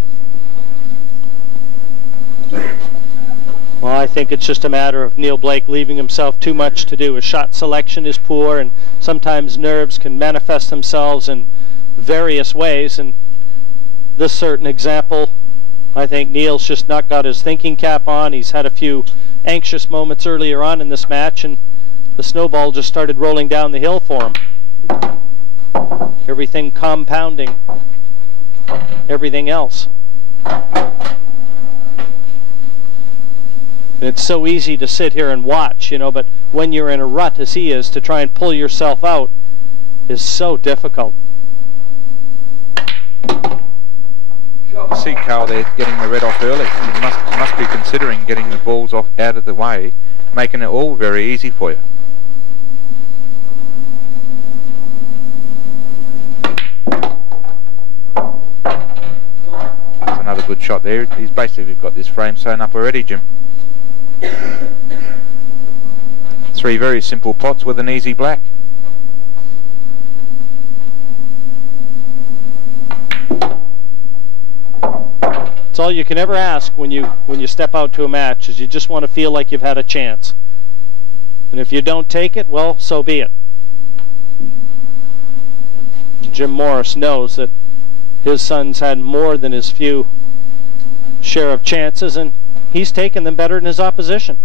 Well, I think it's just a matter of Neil Blake leaving himself too much to do. His shot selection is poor, and sometimes nerves can manifest themselves in various ways. And this certain example, I think Neil's just not got his thinking cap on. He's had a few anxious moments earlier on in this match, and the snowball just started rolling down the hill for him. Everything compounding everything else. And it's so easy to sit here and watch, you know, but when you're in a rut as he is, to try and pull yourself out is so difficult. You see Carl there getting the red off early. You must be considering getting the balls off out of the way, making it all very easy for you. That's another good shot there. He's basically got this frame sewn up already, Jim. 3 very simple pots with an easy black. It's all you can ever ask when you step out to a match, is you just want to feel like you've had a chance. And if you don't take it, well, so be it. Jim Morris knows that his son's had more than his few share of chances, and he's taken them better than his opposition.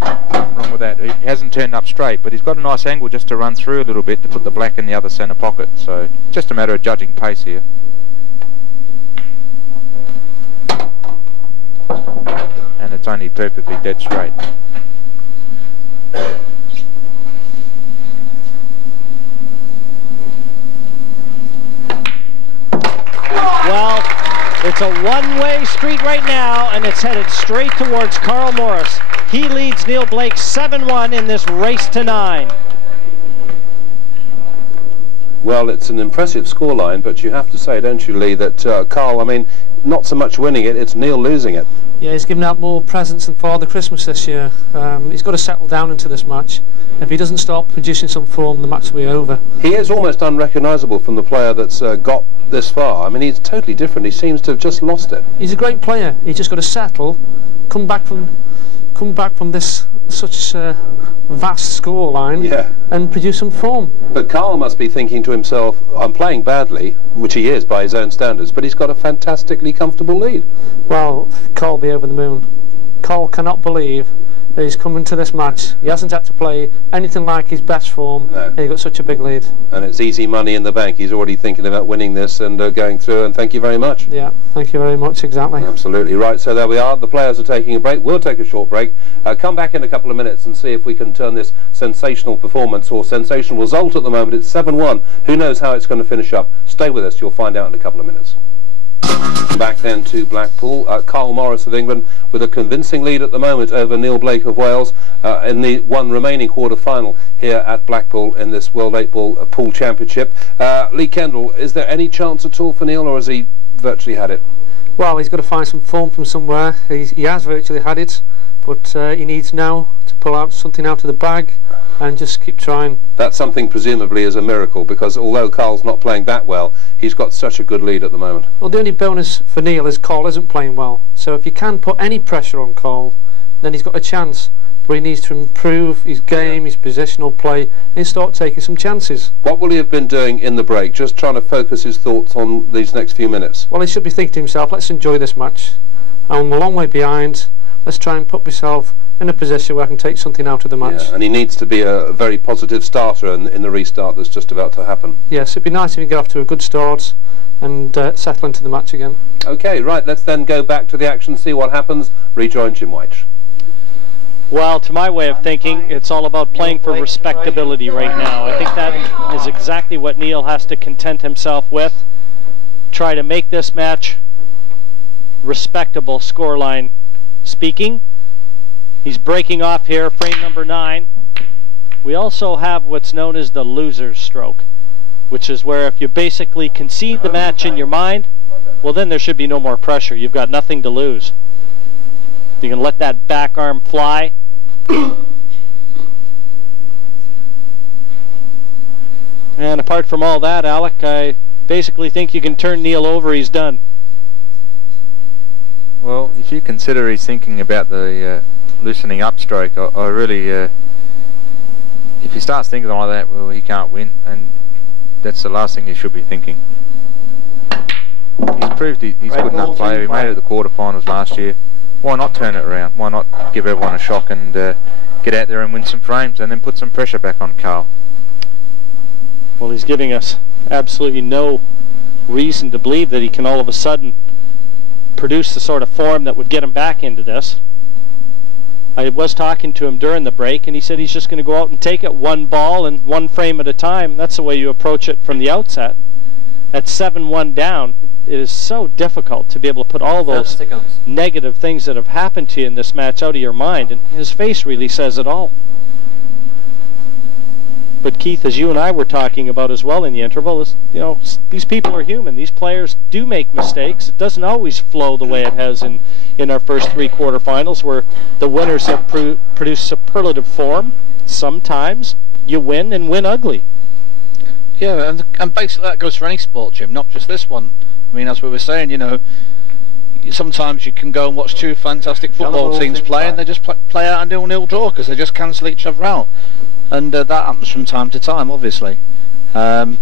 Nothing wrong with that. He hasn't turned up straight, but he's got a nice angle just to run through a little bit to put the black in the other centre pocket. So just a matter of judging pace here. And it's only perfectly dead straight. Well, it's a one-way street right now, and it's headed straight towards Carl Morris. He leads Neil Blake 7-1 in this race to 9. Well, it's an impressive scoreline, but you have to say, don't you, Lee, that Carl, I mean, not so much winning it, it's Neil losing it. Yeah, he's given out more presents than Father Christmas this year. He's got to settle down into this match. If he doesn't start producing some form, the match will be over. He is almost unrecognisable from the player that's got this far. I mean, he's totally different. He seems to have just lost it. He's a great player. He's just got to settle, come back from this such vast scoreline, yeah, and produce some form. But Carl must be thinking to himself, I'm playing badly, which he is by his own standards, but he's got a fantastically comfortable lead. Well, Carl will be over the moon. Carl cannot believe that he's come into this match. He hasn't had to play anything like his best form, and he got such a big lead. And it's easy money in the bank. He's already thinking about winning this and going through, and thank you very much. Yeah, thank you very much, exactly. Absolutely right. So there we are. The players are taking a break. We'll take a short break. Come back in a couple of minutes and see if we can turn this sensational performance or sensational result at the moment. It's 7-1. Who knows how it's going to finish up? Stay with us. You'll find out in a couple of minutes. Back then to Blackpool. Carl Morris of England with a convincing lead at the moment over Neil Blake of Wales in the one remaining quarter-final here at Blackpool in this World 8-Ball Pool Championship. Lee Kendall, is there any chance at all for Neil, or has he virtually had it? Well, he's got to find some form from somewhere. He has virtually had it, but he needs now to pull out something out of the bag and just keep trying. That something presumably is a miracle, because although Carl's not playing that well, he's got such a good lead at the moment. Well, the only bonus for Neil is Carl isn't playing well. So if you can put any pressure on Carl, then he's got a chance. But he needs to improve his game, his positional play, and start taking some chances. What will he have been doing in the break? Just trying to focus his thoughts on these next few minutes? Well, he should be thinking to himself, let's enjoy this match. I'm a long way behind. Let's try and put myself in a position where I can take something out of the match. Yeah, and he needs to be a very positive starter in the restart that's just about to happen. Yes, it'd be nice if he could get off to a good start and settle into the match again. Okay, right, let's then go back to the action, see what happens. Rejoin Jim White. Well, to my way of thinking, it's all about playing for respectability right now. I think that is exactly what Neil has to content himself with. Try to make this match respectable, scoreline speaking. He's breaking off here, frame number 9. We also have what's known as the loser's stroke, which is where if you basically concede the match in your mind, well, then there should be no more pressure. You've got nothing to lose. You can let that back arm fly. And apart from all that, Alec, I basically think you can turn Neil over. He's done. Well, if you consider he's thinking about the loosening up stroke, I really, if he starts thinking like that, well, he can't win, and that's the last thing he should be thinking. He's proved he's a good enough player. He made it to the quarterfinals last year. Why not turn it around? Why not give everyone a shock and get out there and win some frames and then put some pressure back on Carl? Well, he's giving us absolutely no reason to believe that he can all of a sudden produce the sort of form that would get him back into this. I was talking to him during the break, and he said he's just going to go out and take it one ball and one frame at a time. That's the way you approach it from the outset. At 7-1 down, it is so difficult to be able to put all those negative things that have happened to you in this match out of your mind, and his face really says it all. But Keith, as you and I were talking about as well in the interval, is, you know, these people are human. These players do make mistakes. It doesn't always flow the way it has in our first 3 quarterfinals, where the winners have produced superlative form. Sometimes you win and win ugly. Yeah, and basically that goes for any sport, Jim, not just this one. I mean, as we were saying, you know, sometimes you can go and watch 2 fantastic football teams play, and they just play out a 0-0 draw because they just cancel each other out. And that happens from time to time, obviously. Neil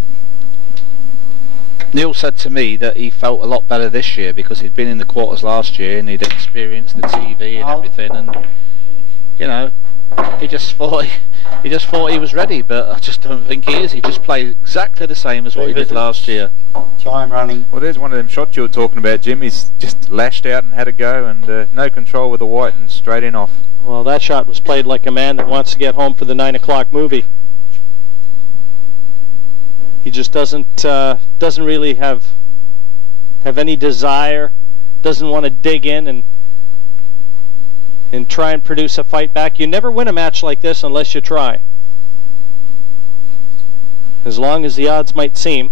said to me that he felt a lot better this year because he'd been in the quarters last year and he'd experienced the TV and everything. And, you know, he just thought he was ready, but I just don't think he is. He just played exactly the same as what he did last year. Time running. Well, there's one of them shots you were talking about, Jim. He's just lashed out and had a go, and no control with the white and straight in off. Well, that shot was played like a man that wants to get home for the 9 o'clock movie. He just doesn't really have any desire, doesn't want to dig in and try and produce a fight back. You never win a match like this unless you try. As long as the odds might seem.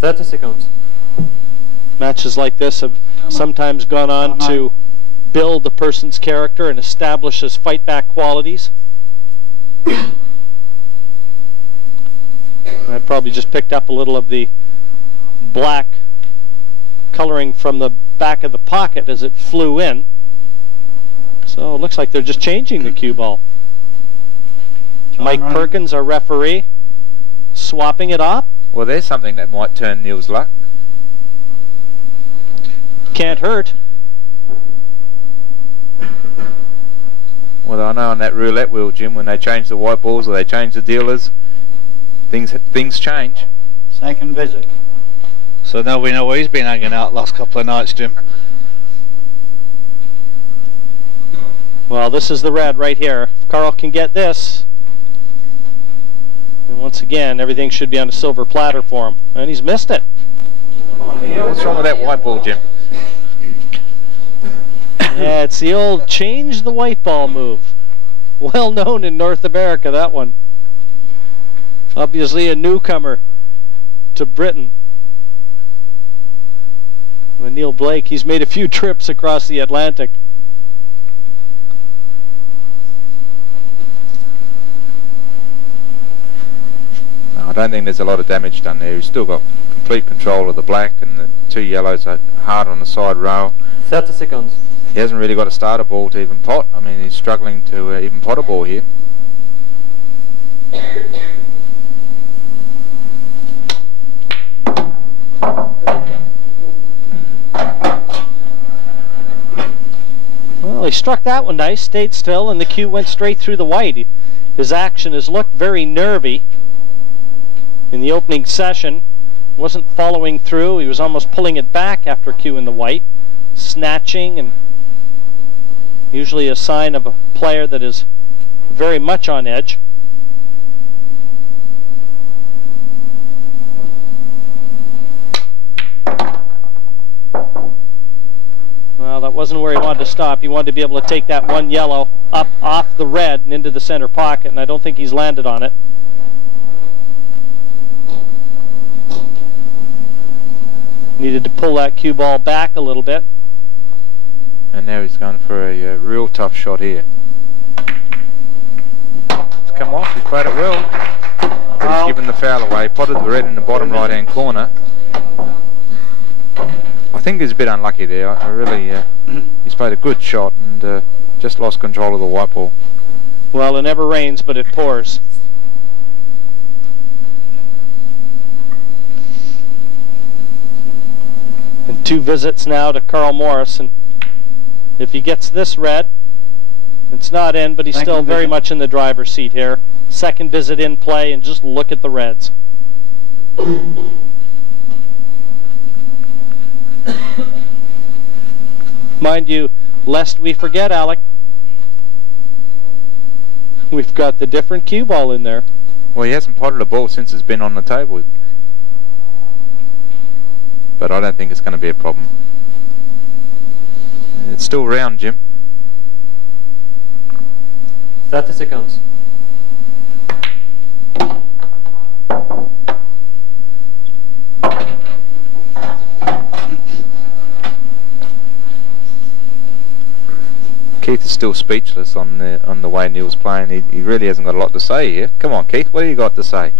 30 seconds. Matches like this have sometimes gone on to build a person's character and establish his fight back qualities. I probably just picked up a little of the black coloring from the back of the pocket as it flew in. So it looks like they're just changing the cue ball. Mike Perkins, our referee, swapping it up. Well, there's something that might turn Neil's luck. Can't hurt. Well, I know on that roulette wheel, Jim, when they change the white balls or they change the dealers, things change. Second visit. So now we know where he's been hanging out the last couple of nights, Jim. Well, this is the red right here. If Carl can get this, and once again, everything should be on a silver platter for him. And he's missed it. What's wrong with that white ball, Jim? Yeah, it's the old change the white ball move. Well known in North America, that one. Obviously a newcomer to Britain. But Neil Blake, he's made a few trips across the Atlantic. No, I don't think there's a lot of damage done there. He's still got complete control of the black, and the 2 yellows are hard on the side rail. 30 seconds. He hasn't really got a starter ball to even pot. I mean, he's struggling to even pot a ball here. Well, he struck that one nice, stayed still, and the cue went straight through the white. His action has looked very nervy in the opening session. Wasn't following through. He was almost pulling it back after cue in the white, snatching, and usually a sign of a player that is very much on edge. Well, that wasn't where he wanted to stop. He wanted to be able to take that one yellow up off the red and into the center pocket, and I don't think he's landed on it. Needed to pull that cue ball back a little bit. And now he's going for a real tough shot here. It's come off, he's played it well. But he's given the foul away, potted the red in the bottom right-hand corner. I think he's a bit unlucky there. I really, he's played a good shot and just lost control of the white ball. Well, it never rains, but it pours. And 2 visits now to Carl Morris, and if he gets this red, it's not in, but he's still very much in the driver's seat here. Second visit in play, and just look at the reds. Mind you, lest we forget, Alec, we've got the different cue ball in there. Well, he hasn't potted a ball since it's been on the table. But I don't think it's going to be a problem. It's still round, Jim. 30 seconds. Keith is still speechless on the way Neil's playing. He really hasn't got a lot to say here. Come on, Keith, what do you got to say?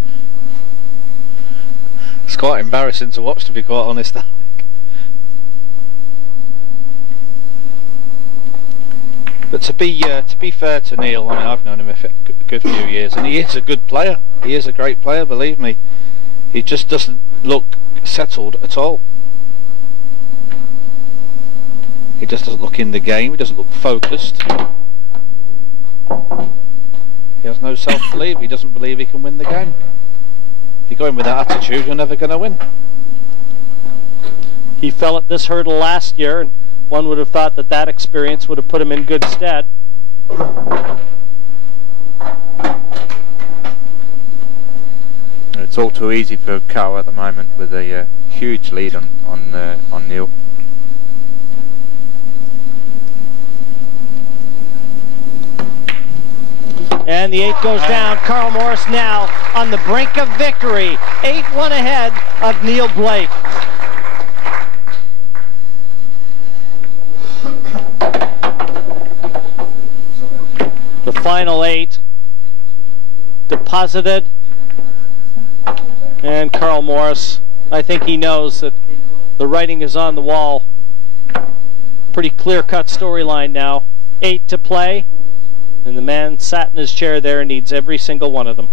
It's quite embarrassing to watch, to be quite honest, Alec. But to be fair to Neil, I mean, I've known him a good few years, and he is a good player. He is a great player, believe me. He just doesn't look settled at all. He just doesn't look in the game. He doesn't look focused. no self-belief. He doesn't believe he can win the game. If you go in with that attitude, you're never going to win. He fell at this hurdle last year, and one would have thought that that experience would have put him in good stead. It's all too easy for Carl at the moment with a huge lead on Neil. And the 8 goes down. Carl Morris now on the brink of victory. 8-1 ahead of Neil Blake. The final 8 deposited. And Carl Morris, I think he knows that the writing is on the wall. Pretty clear-cut storyline now. 8 to play. And the man sat in his chair there and needs every single one of them.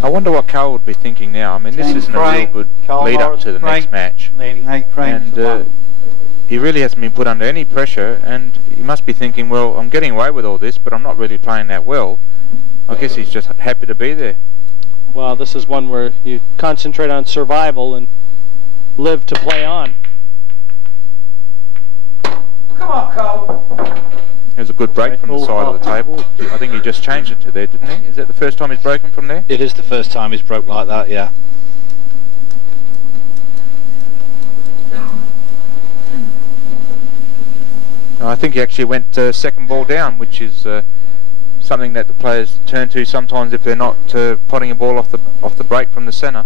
I wonder what Carl would be thinking now. I mean, this isn't a real good lead up to the next match. Leading 8 frames to 1. He really hasn't been put under any pressure, and he must be thinking, well, I'm getting away with all this, but I'm not really playing that well. I guess he's just happy to be there. Well, this is one where you concentrate on survival and live to play on. Come on, Carl. There's a good break from the side of the table. I think he just changed it to there, didn't he? Is that the first time he's broken from there? It is the first time he's broke like that, yeah. I think he actually went second ball down, which is something that the players turn to sometimes if they're not potting a ball off the break from the centre.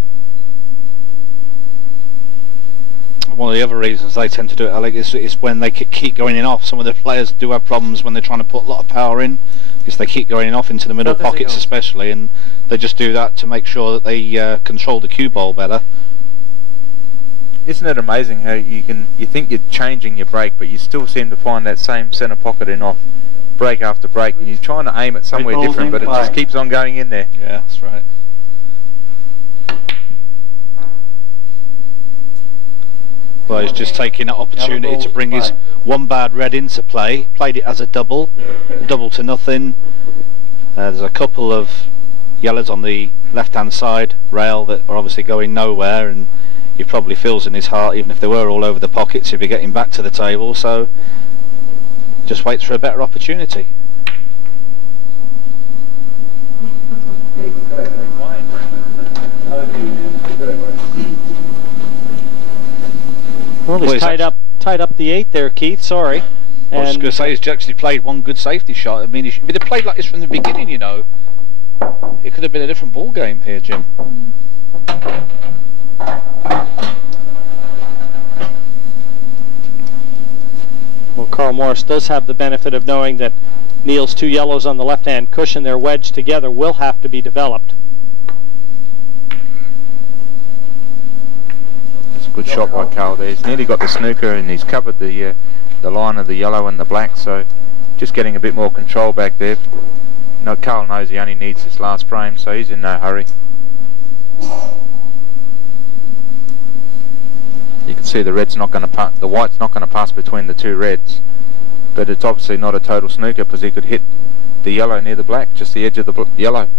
One of the other reasons they tend to do it, Alex, is when they keep going in off. Some of the players do have problems when they're trying to put a lot of power in, because they keep going in off into the middle pockets especially, and they just do that to make sure that they control the cue ball better. Isn't it amazing how you think you're changing your break, but you still seem to find that same centre pocket in off break after break, and you're trying to aim at somewhere different, but it just keeps on going in there. Yeah, that's right. Well, he's just taking that opportunity to bring his one bad red into play. Played it as a double to nothing. There's a couple of yellows on the left-hand side rail that are obviously going nowhere, and he probably feels in his heart, even if they were all over the pockets, he'd be getting back to the table. So just waits for a better opportunity. Well, he's tied up the 8 there, Keith. Sorry. I was just going to say he's actually played one good safety shot. I mean, if he'd have played like this from the beginning, you know, it could have been a different ball game here, Jim. Well, Carl Morris does have the benefit of knowing that Neil's 2 yellows on the left-hand cushion, their wedge together, will have to be developed. Good shot by Carl there. He's nearly got the snooker, and he's covered the line of the yellow and the black, so just getting a bit more control back there. No, Carl knows he only needs this last frame, so he's in no hurry. You can see the red's not going to the white's not going to pass between the 2 reds, but it's obviously not a total snooker because he could hit the yellow near the black, just the edge of the yellow.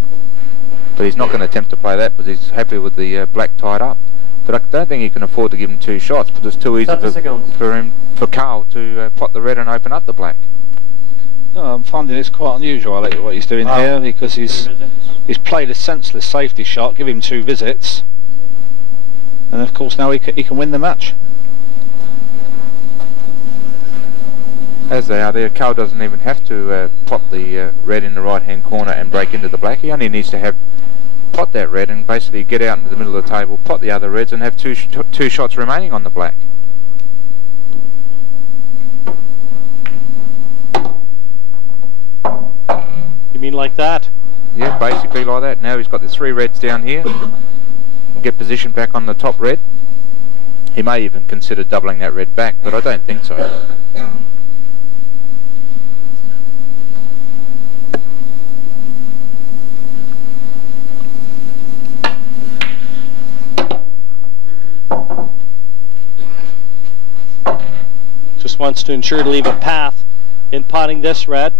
But he's not going to attempt to play that because he's happy with the black tied up. But I don't think he can afford to give him 2 shots, but it's too easy for Carl to pot the red and open up the black. No, I'm finding it's quite unusual, I like what he's doing here, because he's played a senseless safety shot, give him 2 visits, and of course now he can win the match. As they are there, Carl doesn't even have to pot the red in the right hand corner and break into the black. He only needs to pot that red and basically get out into the middle of the table, pot the other reds, and have two shots remaining on the black. You mean like that? Yeah, basically like that. Now he's got the 3 reds down here. Get position back on the top red. He may even consider doubling that red back, but I don't think so. Just wants to ensure to leave a path in potting this red.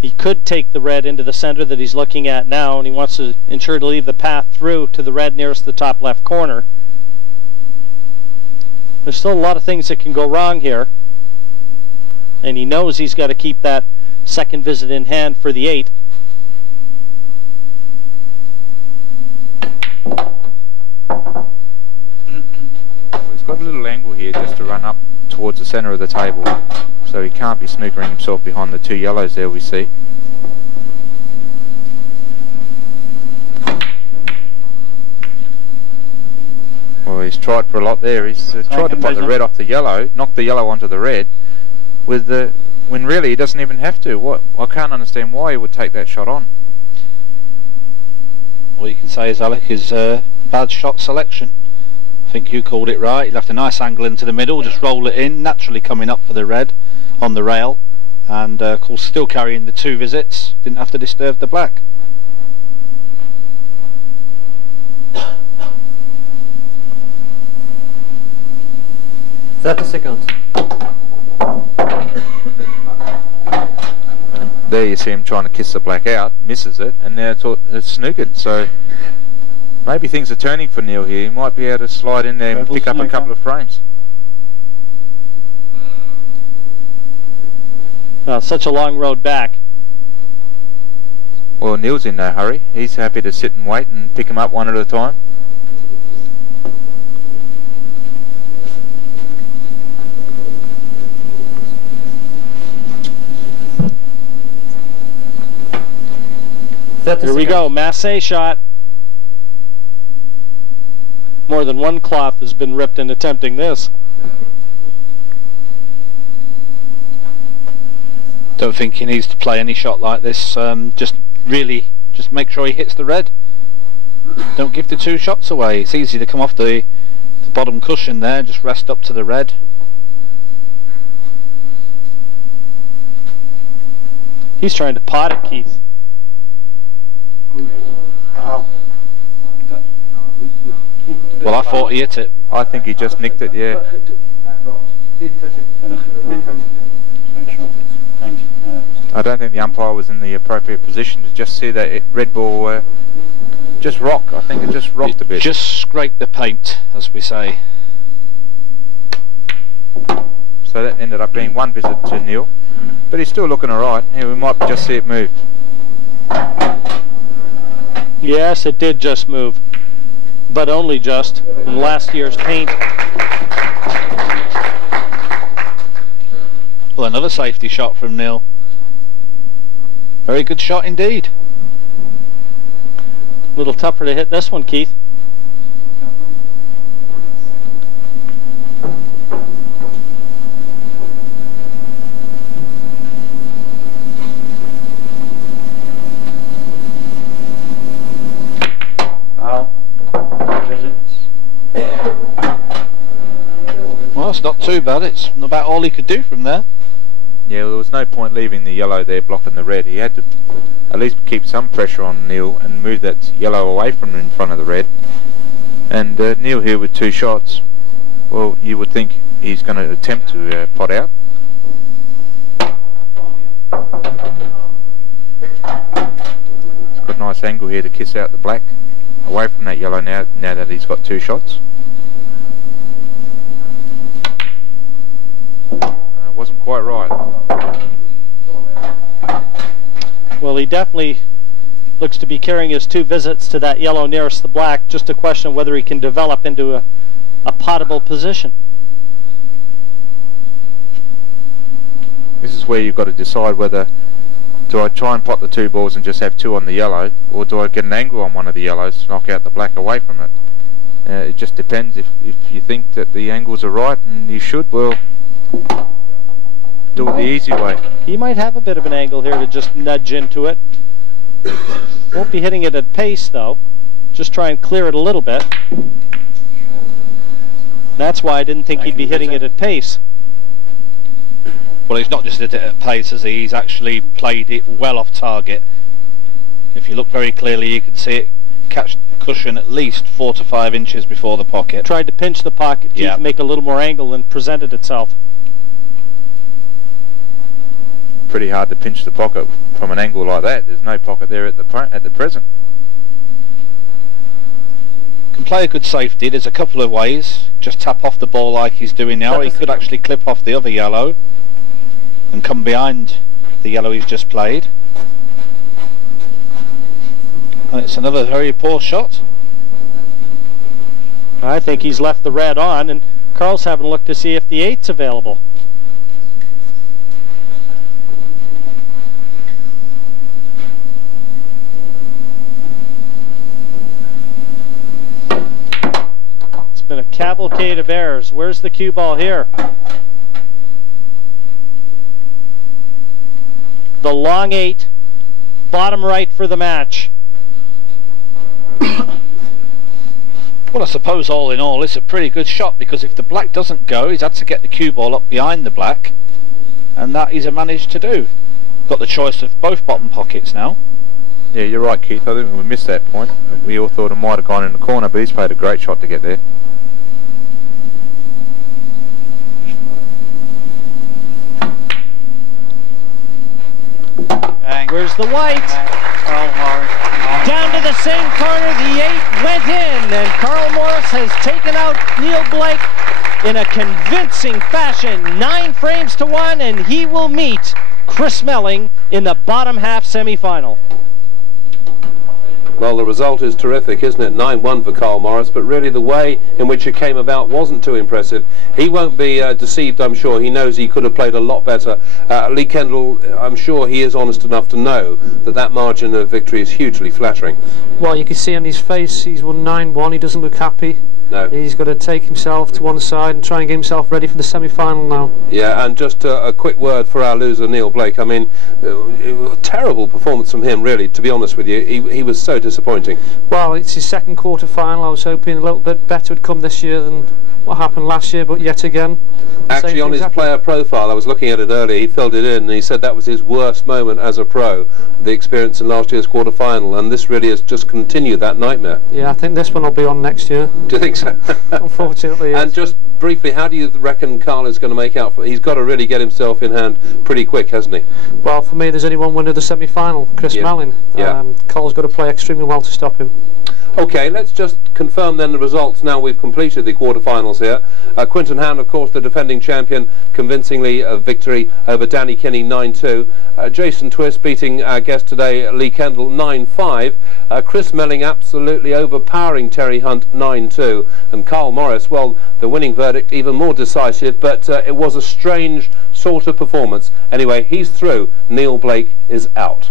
He could take the red into the center that he's looking at now, and he wants to ensure to leave the path through to the red nearest the top left corner. There's still a lot of things that can go wrong here, and he knows he's got to keep that second visit in hand for the 8. He's got a little angle here just to run up towards the centre of the table, so he can't be snookering himself behind the 2 yellows there we see. Well, he's tried for a lot there. He's tried to pot the red off the yellow, knock the yellow onto the red, with when really he doesn't even have to. I can't understand why he would take that shot on. All you can say is, Alec, is bad shot selection. I think you called it right. He left a nice angle into the middle, just roll it in, naturally coming up for the red on the rail, and of course still carrying the 2 visits, didn't have to disturb the black. 30 seconds. There you see him trying to kiss the black out, misses it, and now it's snookered. So maybe things are turning for Neil here. He might be able to slide in there and pick up a couple of frames. Well, such a long road back. Well, Neil's in no hurry. He's happy to sit and wait and pick them up one at a time. Here we go, Massey shot. More than one cloth has been ripped in attempting this. Don't think he needs to play any shot like this. Just make sure he hits the red. Don't give the 2 shots away. It's easy to come off the bottom cushion there, just rest up to the red. He's trying to pot it, Keith. Well, I thought he hit it. I think he just nicked it, yeah. I don't think the umpire was in the appropriate position to just see that red ball just rock. I think it just rocked a bit. Just scraped the paint, as we say. So that ended up being 1 visit to Neil, but he's still looking alright. Here, we might just see it move. Yes, it did just move, but only just in last year's paint. Well, another safety shot from Neil. Very good shot indeed. A little tougher to hit this one, Keith. Well, it's not too bad. It's about all he could do from there. Yeah, well, there was no point leaving the yellow there blocking the red. He had to at least keep some pressure on Neil and move that yellow away from in front of the red. And Neil here with 2 shots, well, you would think he's going to attempt to pot out. He's got a nice angle here to kiss out the black away from that yellow now that he's got 2 shots. Wasn't quite right. Well, he definitely looks to be carrying his 2 visits to that yellow nearest the black. Just a question of whether he can develop into a potable position. This is where you've got to decide whether do I try and pot the 2 balls and just have 2 on the yellow, or do I get an angle on one of the yellows to knock out the black away from it. It just depends. If you think that the angles are right and you should, well, do it the easy way. He might have a bit of an angle here to just nudge into it. Won't be hitting it at pace though. Just try and clear it a little bit. That's why I didn't think he'd be hitting it at pace. Well, he's not just hit it at pace, has he? He's actually played it well off target. If you look very clearly, you can see it catch the cushion at least 4 to 5 inches before the pocket. Tried to pinch the pocket, Keith, make a little more angle and presented itself. pretty hard to pinch the pocket from an angle like that. There's no pocket there at the present. Can play a good safety. There's a couple of ways. Just tap off the ball like he's doing now. He could actually clip off the other yellow and come behind the yellow he's just played. And it's another very poor shot. I think he's left the red on, and Carl's having a look to see if the 8's available. It's been a cavalcade of errors. Where's the cue ball here? The long 8, bottom right for the match. Well, I suppose all in all it's a pretty good shot, because if the black doesn't go, he's had to get the cue ball up behind the black, and that he's managed to do. Got the choice of both bottom pockets now. Yeah, you're right, Keith. I think we missed that point. We all thought it might have gone in the corner, but he's played a great shot to get there. Where's the white? Down to the same corner, the 8 went in, and Carl Morris has taken out Neil Blake in a convincing fashion, 9 frames to 1, and he will meet Chris Melling in the bottom half semi-final. Well, the result is terrific, isn't it? 9-1 for Carl Morris, but really the way in which it came about wasn't too impressive. He won't be deceived, I'm sure. He knows he could have played a lot better. Lee Kendall, I'm sure he is honest enough to know that that margin of victory is hugely flattering. Well, you can see on his face he's won 9-1. He doesn't look happy. No. He's got to take himself to one side and try and get himself ready for the semi-final now. Yeah, and just a quick word for our loser, Neil Blake. I mean, terrible performance from him, really, to be honest with you. He was so disappointing. Well, it's his second quarter-final. I was hoping a little bit better would come this year than what happened last year, but yet again... Actually, on his player profile, I was looking at it earlier, he filled it in and he said that was his worst moment as a pro, the experience in last year's quarter-final, and this really has just continued that nightmare. Yeah, I think this one will be on next year. Do you think so? Unfortunately, yes. And just briefly, how do you reckon Carl is going to make out for it? He's got to really get himself in hand pretty quick, hasn't he? Well, for me, there's only one winner of the semi-final, Chris Melling. Carl's got to play extremely well to stop him. Okay, let's just confirm then the results now we've completed the quarterfinals here. Quinton Hann, of course, the defending champion, convincingly a victory over Danny Kinney 9-2. Jason Twist beating our guest today, Lee Kendall, 9-5. Chris Melling absolutely overpowering Terry Hunt 9-2. And Carl Morris, well, the winning verdict even more decisive, but it was a strange sort of performance. Anyway, he's through. Neil Blake is out.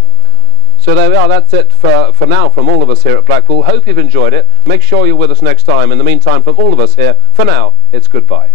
So there we are, that's it for now from all of us here at Blackpool. Hope you've enjoyed it. Make sure you're with us next time. In the meantime, from all of us here, for now, it's goodbye.